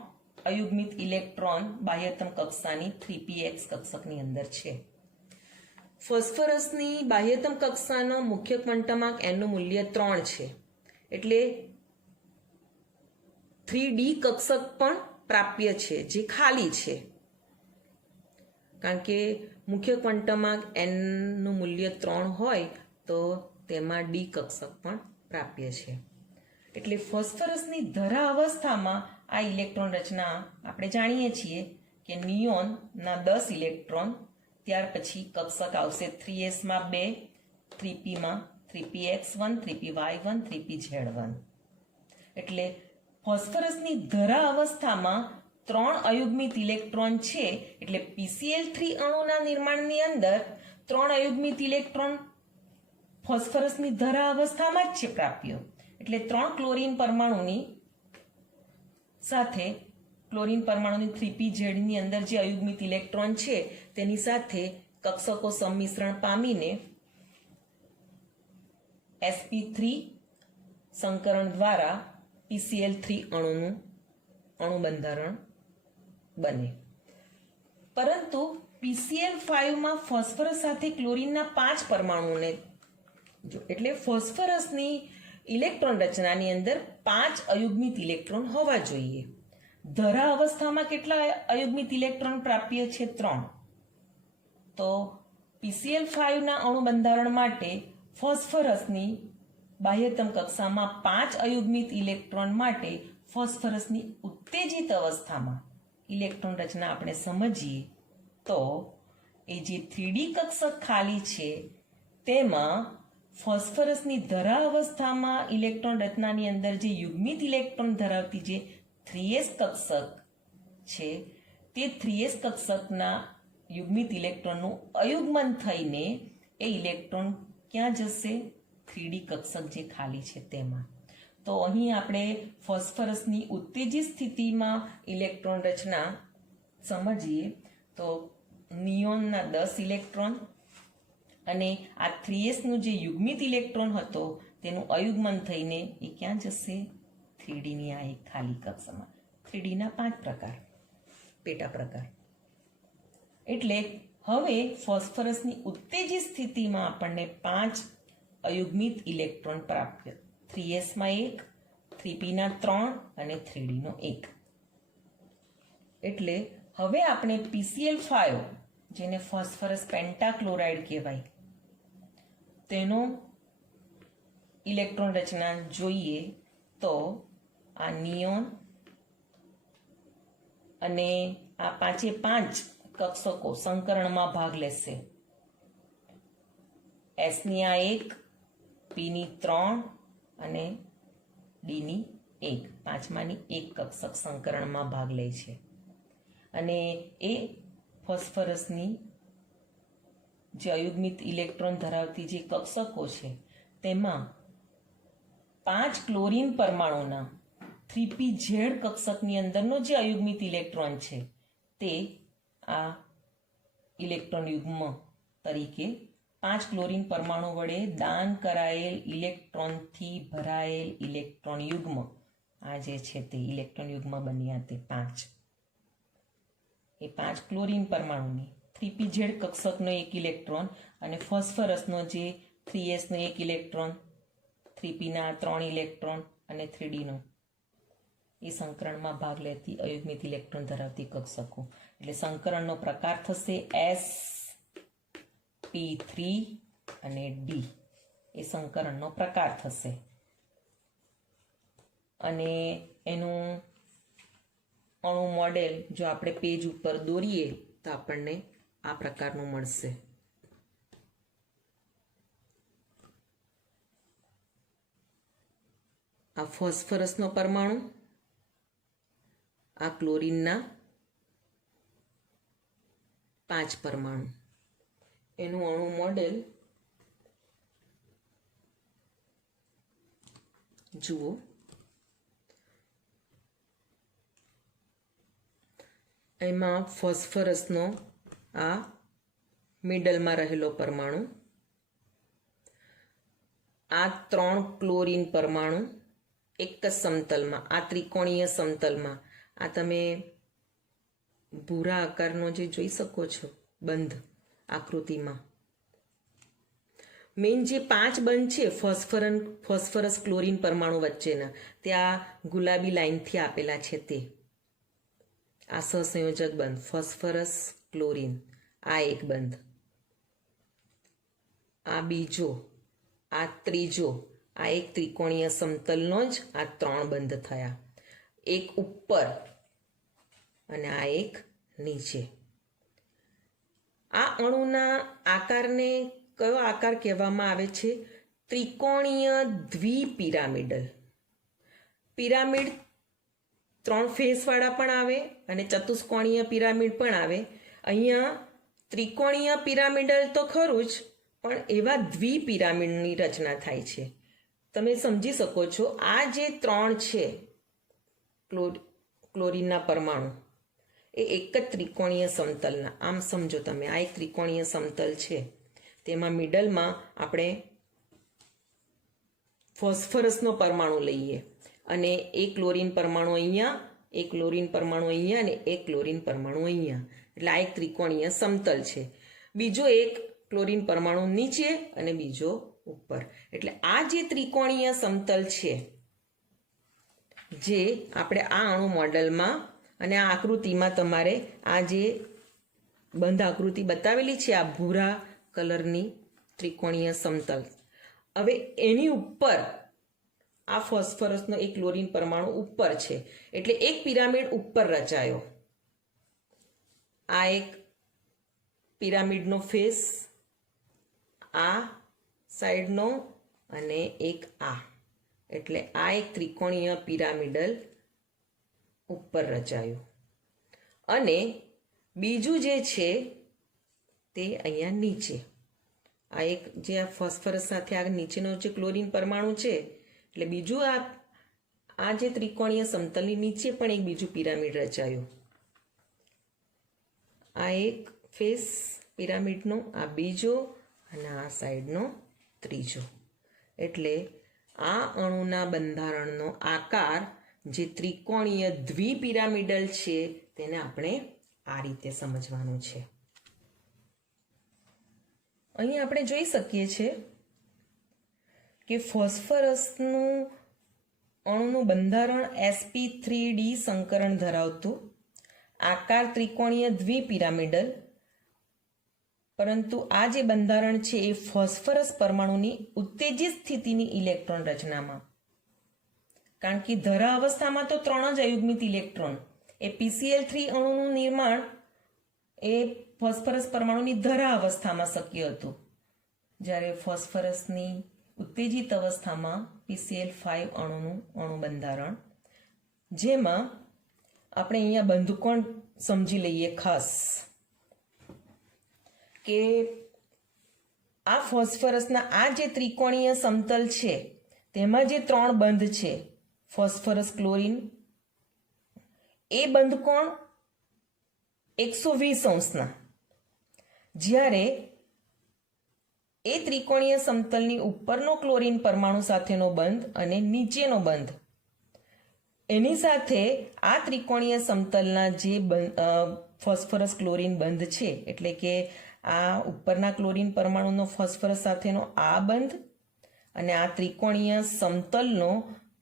અયુગ્મિત ઇલેક્ટ્રોન બાહ્યતમ કક્ષાની 3px કક્ષકની અંદર છે. ફોસ્ફરસની બાહ્યતમ કક્ષાનો મુખ્ય ક્વોન્ટમાંક એનું મૂલ્ય 3 છે, એટલે 3d કક્ષક પણ પ્રાપ્ય છે, જે ખાલી છે, કારણ કે મુખ્ય ક્વોન્ટમાંક n નું મૂલ્ય 3 હોય તો તેમાં d કક્ષક પણ પ્રાપ્ય છે. એટલે ફોસ્ફરસની ધરા અવસ્થામાં આ ઇલેક્ટ્રોન રચના આપણે જાણીએ છીએ કે નિયોનના 10 ઇલેક્ટ્રોન, ત્યાર પછી કક્ષક આવશે 3s માં 2, 3p માં 3px1, 3py1, 3pz1. એટલે ફોસ્ફરસની ધરા અવસ્થામાં 3 અયુગ્મિત ઇલેક્ટ્રોન છે, એટલે PCl3 અણુના નિર્માણની અંદર 3 અયુગ્મિત ઇલેક્ટ્રોન ફોસ્ફરસની ધરા અવસ્થામાં જ છે પ્રાપ્ય. એટલે 3 ક્લોરીન પરમાણુની સાથે ક્લોરીન પરમાણુની 3pz ની અંદર જે અયુગ્મિત ઇલેક્ટ્રોન છે તેની સાથે કક્ષકો સંમિશ્રણ પામીને sp3 સંકરણ દ્વારા PCl3 અણુનું અણુ બંધારણ બને. પરંતુ PCl5માં ફોસ્ફરસ સાથે ક્લોરીનના 5 પરમાણુને એટલે ફોસ્ફરસની ઇલેક્ટ્રોન રચનાની અંદર 5 અયુગ્મિત ઇલેક્ટ્રોન હોવા જોઈએ. ધરા અવસ્થામાં કેટલા અયુગ્મિત ઇલેક્ટ્રોન પ્રાપ્ય છે? 3. તો PCl5ના અણુ બંધારણ માટે ફોસ્ફરસની બાહ્યતમ કક્ષામાં 5 અયુગ્મિત ઇલેક્ટ્રોન માટે ફોસ્ફરસની ઉત્તેજિત અવસ્થામાં ઇલેક્ટ્રોન રચના આપણે સમજીએ તો એ જે 3d કક્ષક ખાલી છે તેમાં ફોસ્ફરસની ધરા અવસ્થામાં ઇલેક્ટ્રોન રચનાની અંદર જે યુગ્મિત ઇલેક્ટ્રોન ધરાવતી જે 3s કક્ષક છે તે 3s કક્ષકના યુગ્મિત ઇલેક્ટ્રોનનું અયુગ્મન થઈને એ ઇલેક્ટ્રોન ક્યાં જશે? 3d કક્ષક જે ખાલી છે તેમાં. તો અહીં આપણે ફોસ્ફરસની ઉત્તેજિત સ્થિતિમાં ઇલેક્ટ્રોન રચના સમજીએ તો નિયોનના 10 ઇલેક્ટ્રોન અને આ 3s નું જે યુગ્મિત ઇલેક્ટ્રોન હતો તેનું અયુગ્મન થઈને એ ક્યાં જશે? 3d ની આ એક ખાલી કક્ષામાં. 3d ના 5 પ્રકાર, પેટા પ્રકાર. એટલે હવે ફોસ્ફરસની ઉત્તેજિત સ્થિતિમાં આપણને 5 અયુગ્મિત ઇલેક્ટ્રોન પ્રાપ્ત, 3s માં 1, 3p ના 3 અને 3d નો 1. એટલે હવે આપણે PCl5 જેને ફોસ્ફરસ પેન્ટાક્લોરાઇડ કહેવાય તેનો ઇલેક્ટ્રોન રચના જોઈએ તો આ નિયોન અને આ 5 કક્ષકો સંકરણમાં ભાગ લેશે. s ની આ 1, p ની 3 અને d ની 1, 5માની 1 કક્ષક સંકરણમાં ભાગ લે છે. અને એ ફોસ્ફરસની જે અયુગ્મિત ઇલેક્ટ્રોન ધરાવતી જે કક્ષકો છે તેમાં 5 ક્લોરીન પરમાણુના 3pz કક્ષકની અંદરનો જે અયુગ્મિત ઇલેક્ટ્રોન છે તે આ ઇલેક્ટ્રોન યુગ્મ તરીકે 5 ક્લોરીન પરમાણુ વડે દાન કરાયેલ ઇલેક્ટ્રોનથી ભરાયેલ ઇલેક્ટ્રોન યુગ્મ આ જે છે તે ઇલેક્ટ્રોન યુગ્મ બન્યા તે 5, એ 5 ક્લોરીન પરમાણુની 3pz કક્ષકનો એક ઇલેક્ટ્રોન અને ફોસ્ફરસનો જે 3s નો એક ઇલેક્ટ્રોન, 3p ના 3 ઇલેક્ટ્રોન અને 3d નો એ સંકરણમાં ભાગ લેતી અયુગ્મિત ઇલેક્ટ્રોન ધરાવતી કક્ષકો. એટલે સંકરણનો પ્રકાર થશે sp3 અને d, એ સંકરણનો પ્રકાર થશે. અને એનું અણુ મોડેલ જો આપણે પેજ ઉપર દોરીએ તો આપણને આ પ્રકારનું મળશે. આ ફોસ્ફરસનો પરમાણુ, આ ક્લોરીનના 5 પરમાણુ, એનું અણુ મોડેલ જુઓ. એમાં ફોસ્ફરસનો આ મિડલમાં રહેલો પરમાણુ, આ 3 ક્લોરીન પરમાણુ એક જ સમતલમાં, આ ત્રિકોણીય સમતલમાં, આ તમે ભૂરા આકારનો જે જોઈ શકો છો બંધ આકૃતિમાં, મેઇન જે 5 બંધ છે ફોસ્ફરસ ક્લોરીન પરમાણુ વચ્ચેના, ત્યાં ગુલાબી લાઈનથી આપેલા છે તે આ સહસંયોજક બંધ ફોસ્ફરસ ક્લોરીન, આ એક બંધ, આ બીજો, આ ત્રીજો, આ એક ત્રિકોણીય સમતલનો જ આ 3 બંધ થયા, એક ઉપર અને આ એક નીચે. આ અણુના આકારને કયો આકાર કહેવામાં આવે છે? ત્રિકોણીય દ્વિપિરામિડલ. પિરામિડ 3 ફેસવાળા પણ આવે અને ચતુષ્કોણીય પિરામિડ પણ આવે. અહીંયા ત્રિકોણીય પિરામિડલ તો ખરું જ, પણ એવા દ્વિપિરામિડની રચના થાય છે. તમે સમજી શકો છો, આ જે 3 છે ક્લોરીનના પરમાણુ, એ એક જ ત્રિકોણીય સમતલના, આમ સમજો તમે, આ એક ત્રિકોણીય સમતલ છે, તેમાં મિડલમાં આપણે ફોસ્ફરસનો પરમાણુ લઈએ અને એક ક્લોરીન પરમાણુ અહીંયા, એક ક્લોરીન પરમાણુ અહીંયા અને એક ક્લોરીન પરમાણુ અહીંયા, એટલે આ એક ત્રિકોણીય સમતલ છે. બીજો એક ક્લોરીન પરમાણુ નીચે અને બીજો ઉપર, એટલે આ જે ત્રિકોણીય સમતલ છે, જે આપણે આ અણુ મોડેલમાં અને આ આકૃતિમાં તમારે આ જે બંધ આકૃતિ બતાવેલી છે, આ ભૂરા કલરની ત્રિકોણીય સમતલ, હવે એની ઉપર આ ફોસ્ફરસનો એક ક્લોરીન પરમાણુ ઉપર છે, એટલે એક પિરામિડ ઉપર રચાયો. આ એક પિરામિડનો ફેસ, આ સાઈડનો અને એક આ, એટલે આ એક ત્રિકોણીય પિરામિડલ ઉપર રચાયું. અને બીજું જે છે તે અહીંયા નીચે, આ એક જે આ ફોસ્ફરસ સાથે આ નીચેનો જે ક્લોરીન પરમાણુ છે, એટલે બીજું આ જે ત્રિકોણીય સમતલની નીચે પણ એક બીજું પિરામિડ રચાયું. આ એક ફેસ પિરામિડનો, આ બીજો અને આ સાઈડનો ત્રીજો. એટલે આ અણુના બંધારણનો આકાર જે ત્રિકોણીય દ્વિપિરામિડલ છે, તેને આપણે આ રીતે સમજવાનું છે. અહીં આપણે જોઈ શકીએ છીએ કે ફોસ્ફરસનું અણુનું બંધારણ sp3d સંકરણ ધરાવતું આકાર ત્રિકોણીય દ્વિપિરામિડલ, પરંતુ આ જે બંધારણ છે એ ફોસ્ફરસ પરમાણુની ઉત્તેજિત સ્થિતિની ઇલેક્ટ્રોન રચનામાં, કારણ કે ધરા અવસ્થામાં તો 3 જ અયુગ્મિત ઇલેક્ટ્રોન, એ PCl3 અણુનું નિર્માણ એ ફોસ્ફરસ પરમાણુની ધરા અવસ્થામાં શક્ય હતું, જ્યારે ફોસ્ફરસની ઉત્તેજિત અવસ્થામાં PCl5 અણુનું અણુ બંધારણ, જેમાં આપણે અહીંયા બંધકોણ સમજી લઈએ ખાસ, કે આ ફોસ્ફરસના આ જે ત્રિકોણીય સમતલ છે તેમાં જે 3 બંધ છે ફોસ્ફરસ ક્લોરીન, એ બંધકોણ 120 અંશના, જ્યારે એ ત્રિકોણીય સમતલની ઉપરનો ક્લોરીન પરમાણુ સાથેનો બંધ અને નીચેનો બંધ એની સાથે આ ત્રિકોણીય સમતલના જે ફોસ્ફરસ ક્લોરીન બંધ છે, એટલે કે આ ઉપરના ક્લોરીન પરમાણુનો ફોસ્ફરસ સાથેનો આ બંધ અને આ ત્રિકોણીય સમતલનો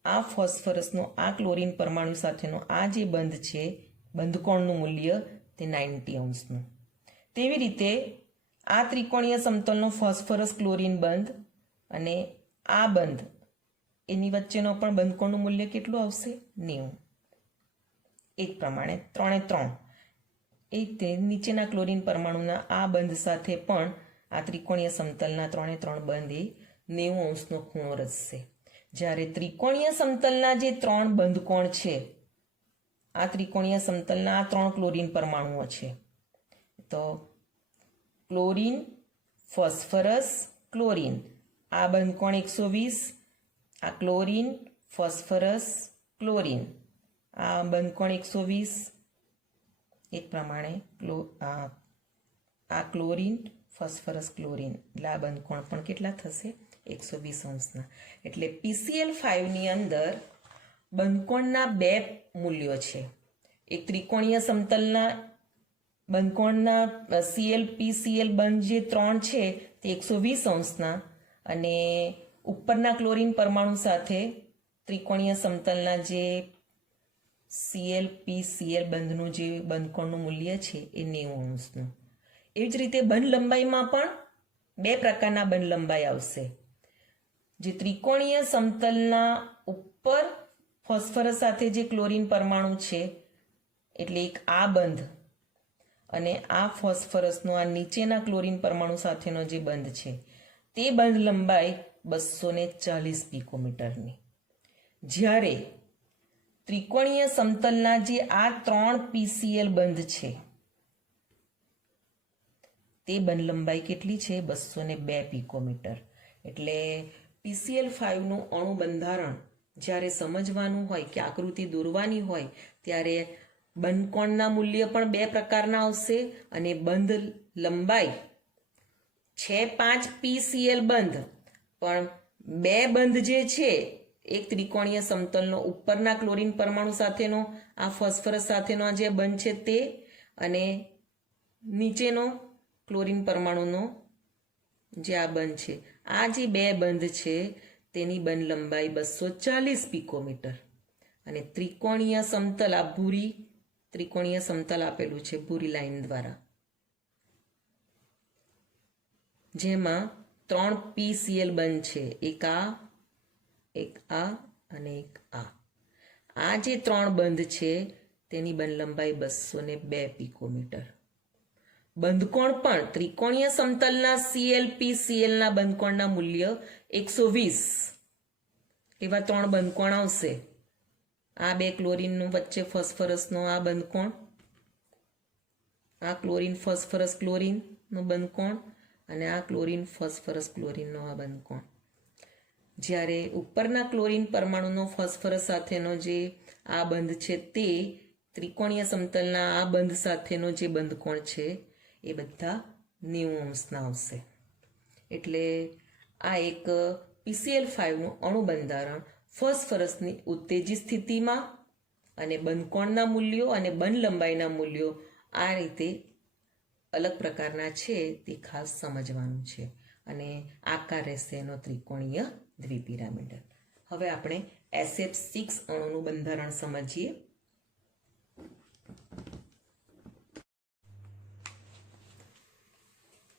આ ફોસ્ફરસનો આ ક્લોરીન પરમાણુ સાથેનો આ જે બંધ છે, બંધકોણનું મૂલ્ય તે 90 અંશનું. તેવી રીતે આ ત્રિકોણીય સમતલનો ફોસ્ફરસ ક્લોરીન બંધ અને આ બંધ એની વચ્ચેનો પણ બંધકોણનું મૂલ્ય કેટલું આવશે? 90. એક પ્રમાણે 3 એ તે નીચેના ક્લોરીન પરમાણુના આ બંધ સાથે પણ આ ત્રિકોણીય સમતલના 3 બંધ એ 90 અંશનો ખૂણો રચશે. જ્યારે ત્રિકોણીય સમતલના જે 3 બંધકોણ છે, આ ત્રિકોણીય સમતલના આ 3 ક્લોરીન પરમાણુઓ છે, તો ક્લોરીન, ફોસ્ફરસ, ક્લોરીન, આ બંધકોણ 120, આ ક્લોરીન, ફોસ્ફરસ, ક્લોરીન, આ બંધકોણ 120. એ પ્રમાણે આ ક્લોરીન, ફોસ્ફરસ, ક્લોરીન, એટલે આ બંધકોણ પણ કેટલા થશે? 120 અંશના. એટલે PCl5ની અંદર બંધકોણના 2 મૂલ્યો છે. એક ત્રિકોણીય સમતલના બંધકોણના Cl બંધ જે 3 છે તે 120 અંશના અને ઉપરના ક્લોરીન પરમાણુ સાથે ત્રિકોણીય સમતલના જે Cl બંધનું જે બંધકોણનું મૂલ્ય છે એ 90 અંશનું. એવી જ રીતે બંધ લંબાઈમાં પણ 2 પ્રકારના બંધ લંબાઈ આવશે. જે ત્રિકોણીય સમતલના ઉપર ફોસ્ફરસ સાથે જે ક્લોરીન પરમાણુ છે, એટલે એક આ બંધ અને આ ફોસ્ફરસનો આ નીચેના ક્લોરીન પરમાણુ સાથેનો જે બંધ છે, તે બંધ લંબાઈ 240 પિકોમીટરની. જ્યારે ત્રિકોણીય સમતલના જે આ 3 PCl બંધ છે, તે બંધ લંબાઈ કેટલી છે? 202 પિકોમીટર. એટલે PCl5નું અણુ બંધારણ જ્યારે સમજવાનું હોય કે આકૃતિ દોરવાની હોય ત્યારે બંધકોણના મૂલ્ય પણ 2 પ્રકારના આવશે અને બંધ લંબાઈ છે 5 PCl બંધ, પણ 2 બંધ જે છે, એક ત્રિકોણીય સમતલનો ઉપરના ક્લોરીન પરમાણુ સાથેનો આ ફોસ્ફરસ સાથેનો જે બંધ છે તે, અને નીચેનો ક્લોરીન પરમાણુનો જે આ બંધ છે, આ જે 2 બંધ છે તેની બંધ લંબાઈ 240 પિકોમીટર. અને ત્રિકોણીય સમતલ, આ ભૂરી ત્રિકોણીય સમતલ આપેલું છે ભૂરી લાઈન દ્વારા, જેમાં 3 PCl બંધ છે, એક આ અને એક આ. આ જે 3 બંધ છે તેની બંધ લંબાઈ 202 પિકોમીટર. બંધકોણ પણ ત્રિકોણીય સમતલના Cl બંધકોણના મૂલ્ય 120. એવા 3 બંધકોણ આવશે. આ 2 ક્લોરીનનું વચ્ચે ફોસ્ફરસનો આ બંધકોણ, આ ક્લોરીન ફોસ્ફરસ ક્લોરીનનો બંધકોણ અને આ ક્લોરીન ફોસ્ફરસ ક્લોરીનનો આ બંધકોણ. જ્યારે ઉપરના ક્લોરીન પરમાણુનો ફોસ્ફરસ સાથેનો જે આ બંધ છે તે ત્રિકોણીય સમતલના આ બંધ સાથેનો જે બંધકોણ છે એ બધા 90 અંશના આવશે. એટલે આ એક PCl5નું અણુ બંધારણ ફોસ્ફરસની ઉત્તેજિત સ્થિતિમાં અને બંધકોણના મૂલ્યો અને બંધ લંબાઈના મૂલ્યો આ રીતે અલગ પ્રકારના છે તે ખાસ સમજવાનું છે. અને આકાર રહેશે એનો ત્રિકોણીય દ્વિપિરામિડલ. હવે આપણે SF6 અણુનું બંધારણ સમજીએ.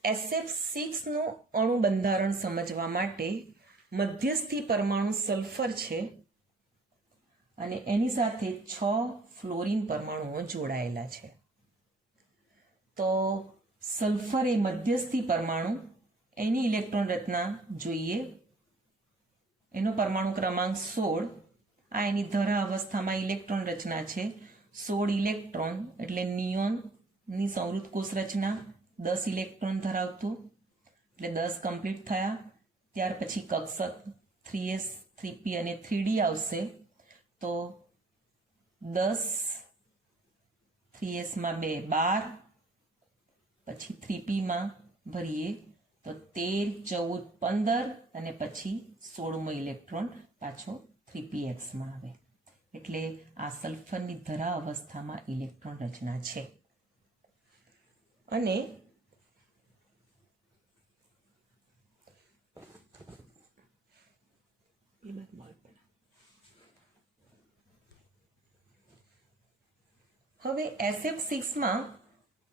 SF6નું અણુ બંધારણ સમજવા માટે મધ્યસ્થી પરમાણુ સલ્ફર છે અને એની સાથે 6 ફ્લોરીન પરમાણુઓ જોડાયેલા છે. તો સલ્ફર એ મધ્યસ્થી પરમાણુ, એની ઇલેક્ટ્રોન રચના જોઈએ. એનો પરમાણુ ક્રમાંક 16. આ એની ધરા અવસ્થામાં ઇલેક્ટ્રોન રચના છે. 16 ઇલેક્ટ્રોન એટલે નિયોનની સંવૃત કોષ રચના 10 ઇલેક્ટ્રોન ધરાવતું, એટલે 10 કમ્પ્લીટ થયા. ત્યાર પછી કક્ષક 3s 3p અને 3d આવશે. તો 10 3s માં 2 12, પછી 3p માં ભરીએ તો 13 14 15 અને પછી 16મો ઇલેક્ટ્રોન પાછો 3px માં આવે. એટલે આ સલ્ફરની ધરા અવસ્થામાં ઇલેક્ટ્રોન રચના છે. અને હવે SF6માં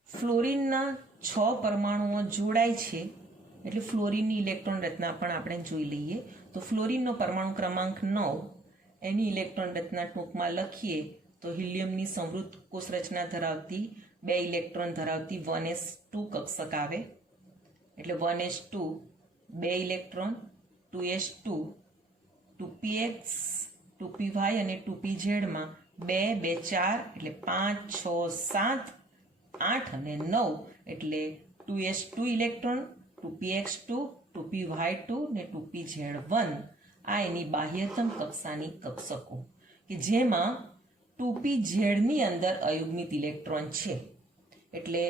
ફ્લોરિનના 6 પરમાણુઓ જોડાય છે, એટલે ફ્લોરિનની ઇલેક્ટ્રોન રચના પણ આપણે જોઈ લઈએ. તો ફ્લોરિનનો પરમાણુ ક્રમાંક 9, એની ઇલેક્ટ્રોન રચના ટૂંકમાં લખીએ તો હિલિયમની સમૃદ્ધ કોષ રચના ધરાવતી 2 ઇલેક્ટ્રોન ધરાવતી 1s2 કક્ષક આવે. એટલે 1s2 2 electron, 2s2 2px 2py અને 2pz માં 2 2 4 એટલે 5 6 7 8 અને 9 એટલે 2s2 ઇલેક્ટ્રોન, 2px2 2py2 ને 2pz1 આ એની બાહ્યતમ કક્ષાની કક્ષકો કે જેમાં 2pz ની અંદર અયુગ્મિત ઇલેક્ટ્રોન છે. એટલે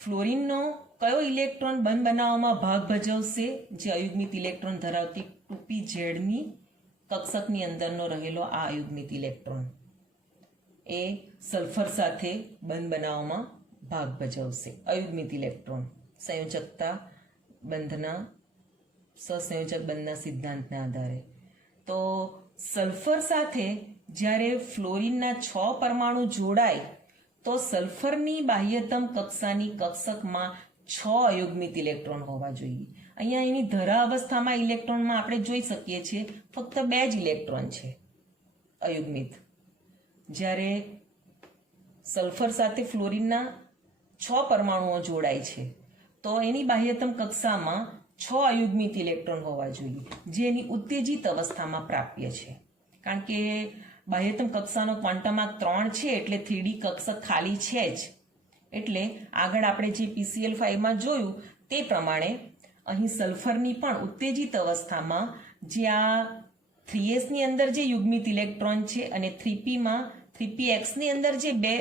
ફ્લોરિનનો કયો ઇલેક્ટ્રોન બંધ બનાવવામાં ભાગ ભજવશે? જે અયુગ્મિત ઇલેક્ટ્રોન ધરાવતી 2pz ની કક્ષકની અંદરનો રહેલો આ અયુગ્મિત ઇલેક્ટ્રોન એ સલ્ફર સાથે બંધ બનાવવામાં ભાગ ભજવશે. અયુગ્મિત ઇલેક્ટ્રોન સંયોજકતા બંધના સહસંયોજક બંધના સિદ્ધાંતના આધારે. તો સલ્ફર સાથે જ્યારે ફ્લોરિનના 6 પરમાણુ જોડાય તો સલ્ફરની બાહ્યતમ કક્ષાની કક્ષકમાં 6 અયુગ્મિત ઇલેક્ટ્રોન હોવા જોઈએ. અહીંયા એની ધરા અવસ્થામાં ઇલેક્ટ્રોનમાં આપણે જોઈ શકીએ છીએ ફક્ત 2 જ ઇલેક્ટ્રોન છે અયુગ્મિત. જ્યારે સલ્ફર સાથે ફ્લોરિનના 6 પરમાણુઓ જોડાય છે તો એની બાહ્યતમ કક્ષામાં 6 અયુગ્મિત ઇલેક્ટ્રોન હોવા જોઈએ, જે એની ઉત્તેજિત અવસ્થામાં પ્રાપ્ય છે. કારણ કે બાહ્યતમ કક્ષાનો ક્વોન્ટમ 3 છે એટલે 3D કક્ષક ખાલી છે જ. એટલે આગળ આપણે જે PCl5માં જોયું તે પ્રમાણે અહીં સલ્ફરની પણ ઉત્તેજિત અવસ્થામાં જે આ 3s ની અંદર જે યુગ્મિત ઇલેક્ટ્રોન છે અને 3px ની અંદર જે 2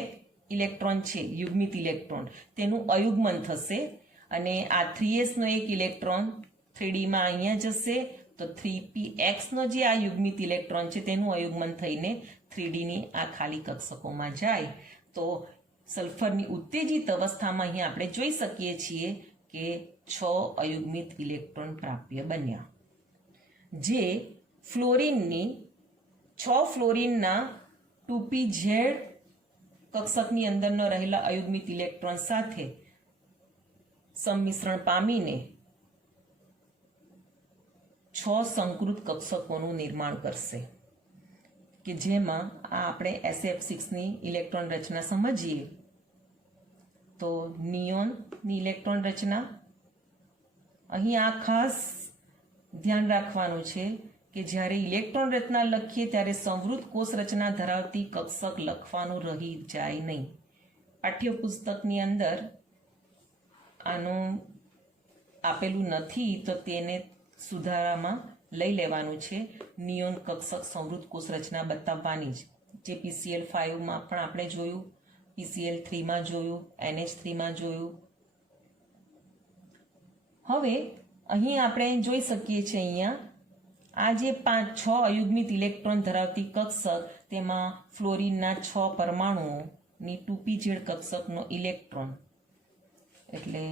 ઇલેક્ટ્રોન છે યુગ્મિત ઇલેક્ટ્રોન તેનું અયુગ્મન થશે અને આ 3s નો એક ઇલેક્ટ્રોન 3D માં અહીંયા જશે તો 3px નો જે આ યુગ્મિત ઇલેક્ટ્રોન છે તેનું અયુગ્મન થઈને 3D ની આ ખાલી કક્ષકોમાં જાય. તો સલ્ફરની ઉત્તેજિત અવસ્થામાં અહીં આપણે જોઈ શકીએ છીએ કે 6 અયુગ્મિત ઇલેક્ટ્રોન પ્રાપ્ય બન્યા, જે ફ્લોરિનની 6 ફ્લોરિનના 2pz કક્ષકની અંદરનો રહેલા અયુગ્મિત ઇલેક્ટ્રોન સાથે સંમિશ્રણ પામીને 6 સંકૃત કક્ષકોનું નિર્માણ કરશે. કે જેમાં આ આપણે SF6ની ઇલેક્ટ્રોન રચના સમજીએ તો નિયોનની ઇલેક્ટ્રોન રચના. અહીં આ ખાસ ધ્યાન રાખવાનું છે કે જ્યારે ઇલેક્ટ્રોન રચના લખીએ ત્યારે સંવૃત કોષ રચના ધરાવતી કક્ષક લખવાનું રહી જાય નહીં. પાઠ્યપુસ્તકની અંદર આનું આપેલું નથી તો તેને સુધારામાં લઈ લેવાનું છે. નિયોન કક્ષક સંવૃત કોષ રચના બતાવવાની જ, જે PCl5માં પણ આપણે જોયું, PCl3માં જોયું, NH3માં જોયું. હવે અહીં આપણે જોઈ શકીએ છીએ અહીંયા આ જે 5-6 અયુગ્મિત ઇલેક્ટ્રોન ધરાવતી કક્ષક તેમાં ફ્લોરિનના 6 પરમાણુઓની 2pz કક્ષકનો ઇલેક્ટ્રોન એટલે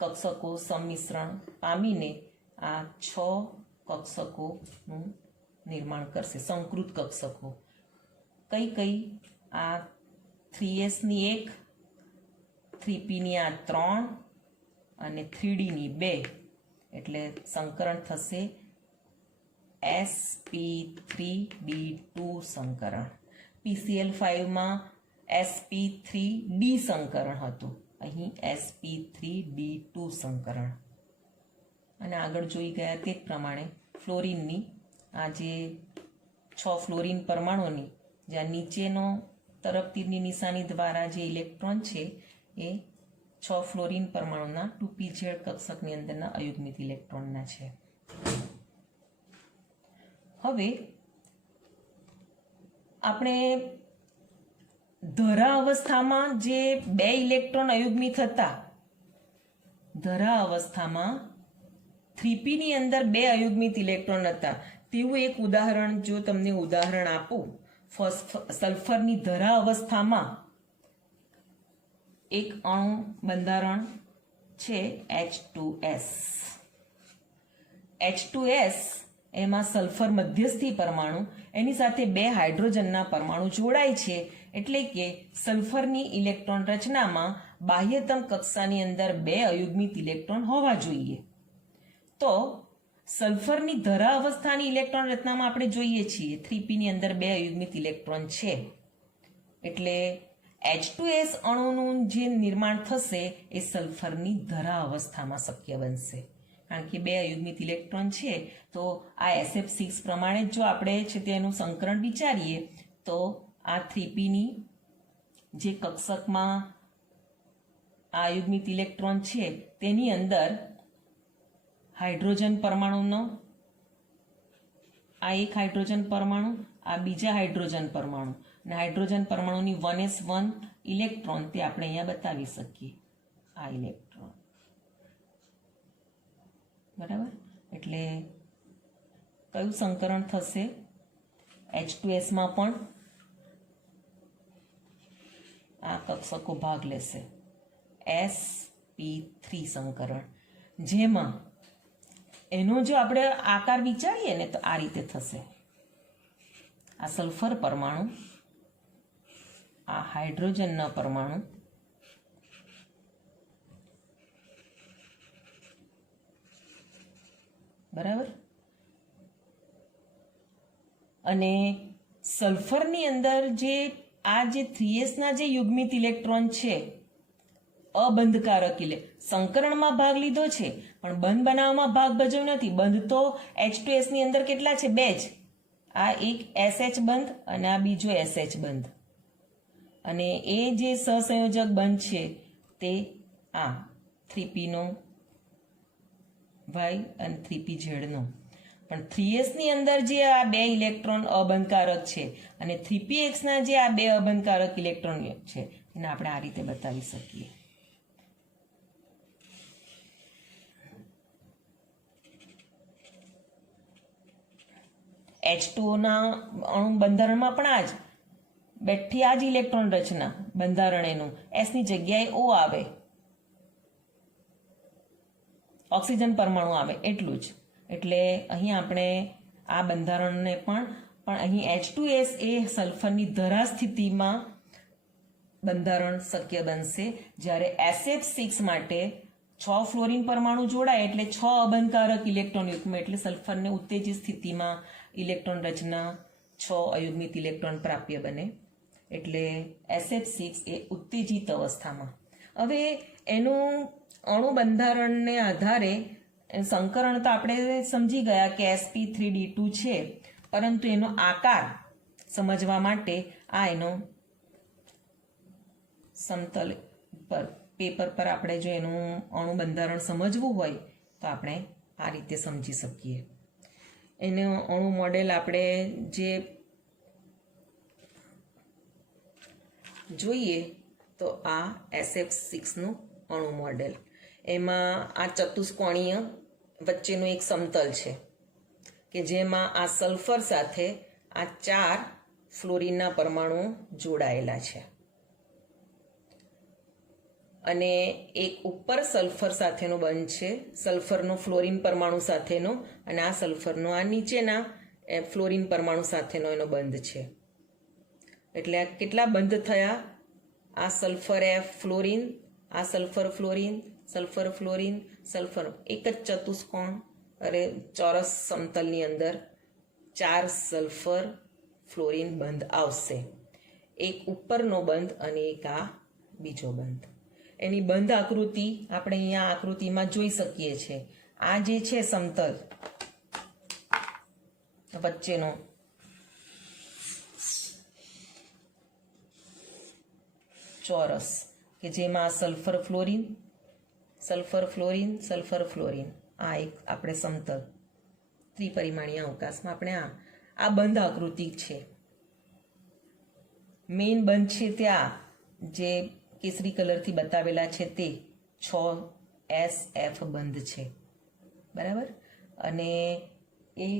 કક્ષકો સંમિશ્રણ પામીને આ 6 કક્ષકોનું નિર્માણ કરશે, સંકૃત કક્ષકો. કઈ આ 3s ની 1, 3p ની આ 3 અને 3d ની 2 એટલે સંકરણ થશે sp3d2 સંકરણ. PCl5માં sp3d સંકરણ હતું, અહીં sp3d2 સંકરણ. અને આગળ જોઈ ગયા તે પ્રમાણે ફ્લોરિનની આ જે 6 ફ્લોરિન પરમાણુની જ્યાં નીચેનો તરફ તીરની નિશાની દ્વારા જે ઇલેક્ટ્રોન છે એ 6 ફ્લોરિન પરમાણુના 2pz કક્ષકની અંદરના અયુગ્મિત ઇલેક્ટ્રોનના છે. હવે આપણે ધરા અવસ્થામાં જે 2 ઇલેક્ટ્રોન અયુગ્મિત હતા, ધરા અવસ્થામાં 3p ની અંદર 2 અયુગ્મિત ઇલેક્ટ્રોન હતા તેવું એક ઉદાહરણ જો તમને ઉદાહરણ આપું, સલ્ફરની ધરા અવસ્થામાં એક અણુ બંધારણ છે H2S. H2S એમાં સલ્ફર મધ્યસ્થી પરમાણુ એની સાથે 2 હાઇડ્રોજનના પરમાણુ જોડાય છે, એટલે કે સલ્ફરની ઇલેક્ટ્રોન રચનામાં બાહ્યતમ કક્ષાની અંદર 2 અયુગ્મિત ઇલેક્ટ્રોન હોવા જોઈએ. તો સલ્ફરની ધરા અવસ્થાની ઇલેક્ટ્રોન રચનામાં આપણે જોઈએ છીએ 3p ની અંદર 2 અયુગ્મિત ઇલેક્ટ્રોન છે, એટલે H2S અણુનું જે નિર્માણ થશે એ સલ્ફરની ધરા અવસ્થામાં શક્ય બનશે, કારણ કે 2 અયુગ્મિત ઇલેક્ટ્રોન છે. તો આ SF6 પ્રમાણે જો આપણે છે તેનું સંકરણ વિચારીએ તો આ 3p ની જે કક્ષકમાં આ અયુગ્મિત ઇલેક્ટ્રોન છે તેની અંદર હાઇડ્રોજન પરમાણુનો આ એક હાઇડ્રોજન પરમાણુ, આ બીજા હાઇડ્રોજન પરમાણુ, અને હાઇડ્રોજન પરમાણુની 1s1 ઇલેક્ટ્રોન તે આપણે અહીંયા બતાવી શકીએ, આ ઇલેક્ટ્રોન. બરાબર, એટલે કયું સંકરણ થશે? H2S માં પણ આ કક્ષકો ભાગ લેશે, sp3 સંકરણ, જેમાં એનો જો આપણે આકાર વિચારીએ ને તો આ રીતે થશે. આ સલ્ફર પરમાણુ, આ હાઇડ્રોજનના પરમાણુ, બરાબર, અને સલ્ફરની અંદર જે આ જે 3s ના જે યુગ્મિત ઇલેક્ટ્રોન છે અબંધકારક સંકરણમાં ભાગ લીધો છે પણ બંધ બનાવવામાં ભાગ ભજવ્યો નથી. બંધ તો H2S ની અંદર કેટલા છે? 2 જ. આ એક SH બંધ અને આ બીજો SH બંધ, અને એ જે સહસંયોજક બંધ છે તે આ 3p નો Y અને 3p Z નો. પણ 3s ની અંદર જે આ 2 ઇલેક્ટ્રોન અબંધકારક છે અને 3px ના જે આ 2 અબંધકારક ઇલેક્ટ્રોન છે એને આપણે આ રીતે બતાવી શકીએ. H2O ના અણુ બંધારણમાં પણ આ જ બેઠી આ જ ઇલેક્ટ્રોન રચના બંધારણ એનું S ની જગ્યાએ O આવે, ઓક્સિજન પરમાણુ આવે એટલું જ. એટલે અહીં આપણે આ બંધારણને પણ અહીં H2S એ સલ્ફરની ધરા સ્થિતિમાં બંધારણ શક્ય બનશે, જ્યારે SF6 માટે 6 ફ્લોરિન પરમાણુ જોડાય એટલે 6 અબંધકારક ઇલેક્ટ્રોન યુગ્મ, એટલે સલ્ફરને ઉત્તેજિત સ્થિતિમાં ઇલેક્ટ્રોન રચના 6 અયુગ્મિત ઇલેક્ટ્રોન પ્રાપ્ય બને, એટલે SF6 એ ઉત્તેજિત અવસ્થામાં. હવે એનું અણુ બંધારણને આધારે સંકરણ તો આપણે સમજી ગયા કે sp3d2 છે, પરંતુ એનો આકાર સમજવા માટે આ એનો સમતલ પર પેપર પર આપણે જો એનું અણુ બંધારણ સમજવું હોય તો આપણે આ રીતે સમજી શકીએ. એનું અણુ મોડેલ આપણે જે જોઈએ તો આ SF6નું અણુ મોડેલ, એમાં આ ચતુષ્કોણીય વચ્ચેનું એક સમતલ છે કે જેમાં આ સલ્ફર સાથે આ 4 ફ્લોરિનના પરમાણુઓ જોડાયેલા છે, અને એક ઉપર સલ્ફર સાથેનો બંધ છે, સલ્ફરનો ફ્લોરિન પરમાણુ સાથેનો, અને આ સલ્ફરનો આ નીચેના ફ્લોરિન પરમાણુ સાથેનો એનો બંધ છે. એટલે આ કેટલા બંધ થયા? આ સલ્ફર F ફ્લોરિન, આ sulphur fluorine, sulphur fluorine, sulphur, એક જ ચતુષ્કોણ અરે ચોરસ સમતલની અંદર 4 સલ્ફર ફ્લોરિન બંધ આવશે, એક ઉપરનો બંધ અને એક આ બીજો બંધ. એની બંધ આકૃતિ આપણે અહીંયા આકૃતિમાં જોઈ શકીએ છીએ. આ જે છે સમતલ વચ્ચેનો ચોરસ કે જેમાં sulphur fluorine, sulphur fluorine, sulphur fluorine, આ એક આપણે સમતલ ત્રિપરિમાણીય અવકાશમાં આપણે આ બંધ આકૃતિ છે. મેઇન બંધ છે ત્યાં જે કેસરી કલરથી બતાવેલા છે તે 6SF બંધ છે, બરાબર. અને એ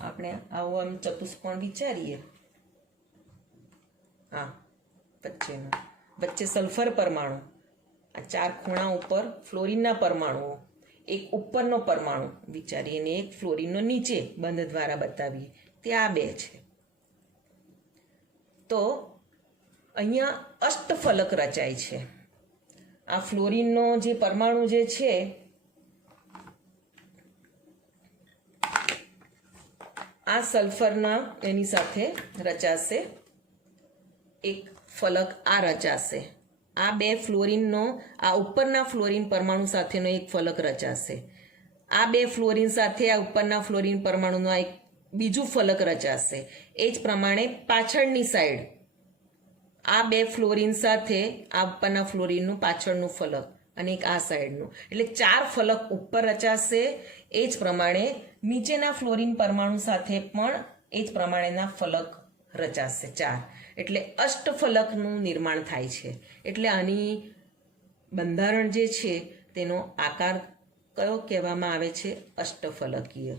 આપણે આવો આમ ચતુષ્કોણ વિચારીએ આ વચ્ચે સલ્ફર પરમાણુ, આ 4 ખૂણા ઉપર ફ્લોરિનના પરમાણુઓ, એક ઉપરનો પરમાણુ વિચારીએ અને એક ફ્લોરિનનો નીચે બંધ દ્વારા બતાવીએ, તે આ 2 છે. તો અહીંયા અષ્ટફલક રચાય છે. આ ફ્લોરિનનો જે પરમાણુ જે છે આ સલ્ફરના એની સાથે રચાશે, એક ફલક આ રચાશે. આ 2 ફ્લોરિનનો, આ ઉપરના ફ્લોરિન પરમાણુ સાથેનો એક ફલક રચાશે. આ 2 ફ્લોરિન સાથે આ ઉપરના ફ્લોરિન પરમાણુનો એક બીજું ફલક રચાશે. એ જ પ્રમાણે પાછળની સાઈડ આ 2 ફ્લોરિન સાથે આ ઉપરના ફ્લોરિનનું પાછળનું ફલક અને એક આ સાઈડનું, એટલે 4 ફલક ઉપર રચાશે. એ જ પ્રમાણે નીચેના ફ્લોરિન પરમાણુ સાથે પણ એ જ પ્રમાણેના ફલક રચાશે 4, એટલે અષ્ટફલકનું નિર્માણ થાય છે. એટલે આની બંધારણ જે છે તેનો આકાર કયો કહેવામાં આવે છે? અષ્ટફલકીય.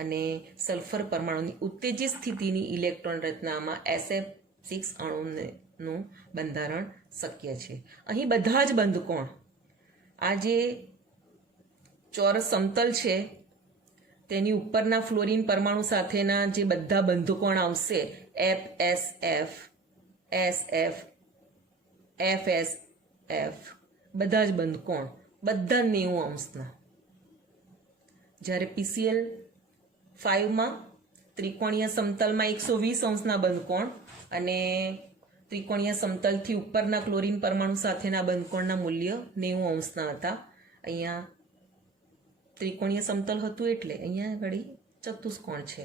અને સલ્ફર પરમાણુની ઉત્તેજિત સ્થિતિની ઇલેક્ટ્રોન રચનામાં SF6 અણુનું બંધારણ શક્ય છે. અહીં બધા જ બંધકોણ, આ જે ચોરસ સમતલ છે તેની ઉપરના ફ્લોરિન પરમાણુ સાથેના જે બધા બંધકોણ આવશે, FSF, SF, FSF, બધા જ બંધકોણ બધા 90 અંશના. જ્યારે PCl 5માં ત્રિકોણીય સમતલમાં 120 અંશના બંધકોણ અને ત્રિકોણીય સમતલથી ઉપરના ક્લોરીન પરમાણુ સાથેના બંધકોણના મૂલ્ય 90 અંશના હતા. અહીંયા ત્રિકોણીય સમતલ હતું એટલે અહીંયા ઘડી ચતુષ્કોણ છે,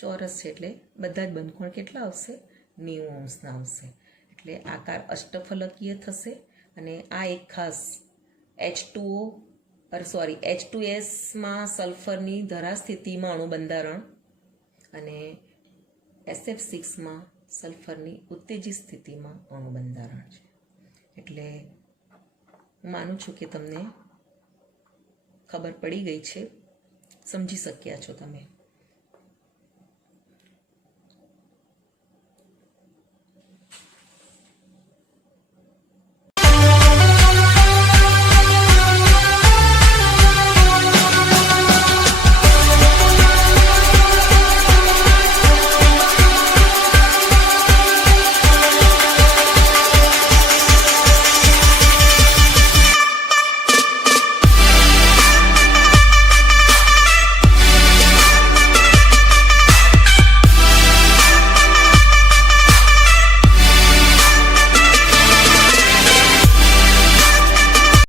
ચોરસ છે, એટલે બધા જ બંધકોણ કેટલા આવશે? 90 અંશના આવશે. એટલે આકાર અષ્ટફલકીય થશે. અને આ એક ખાસ H2S માં સલ્ફરની ધરા સ્થિતિમાં અણુ બંધારણ અને SF6માં સલ્ફરની ઉત્તેજિત સ્થિતિમાં અણુ બંધારણ છે. એટલે હું માનું છું કે તમને ખબર પડી ગઈ છે, સમજી શક્યા છો તમે.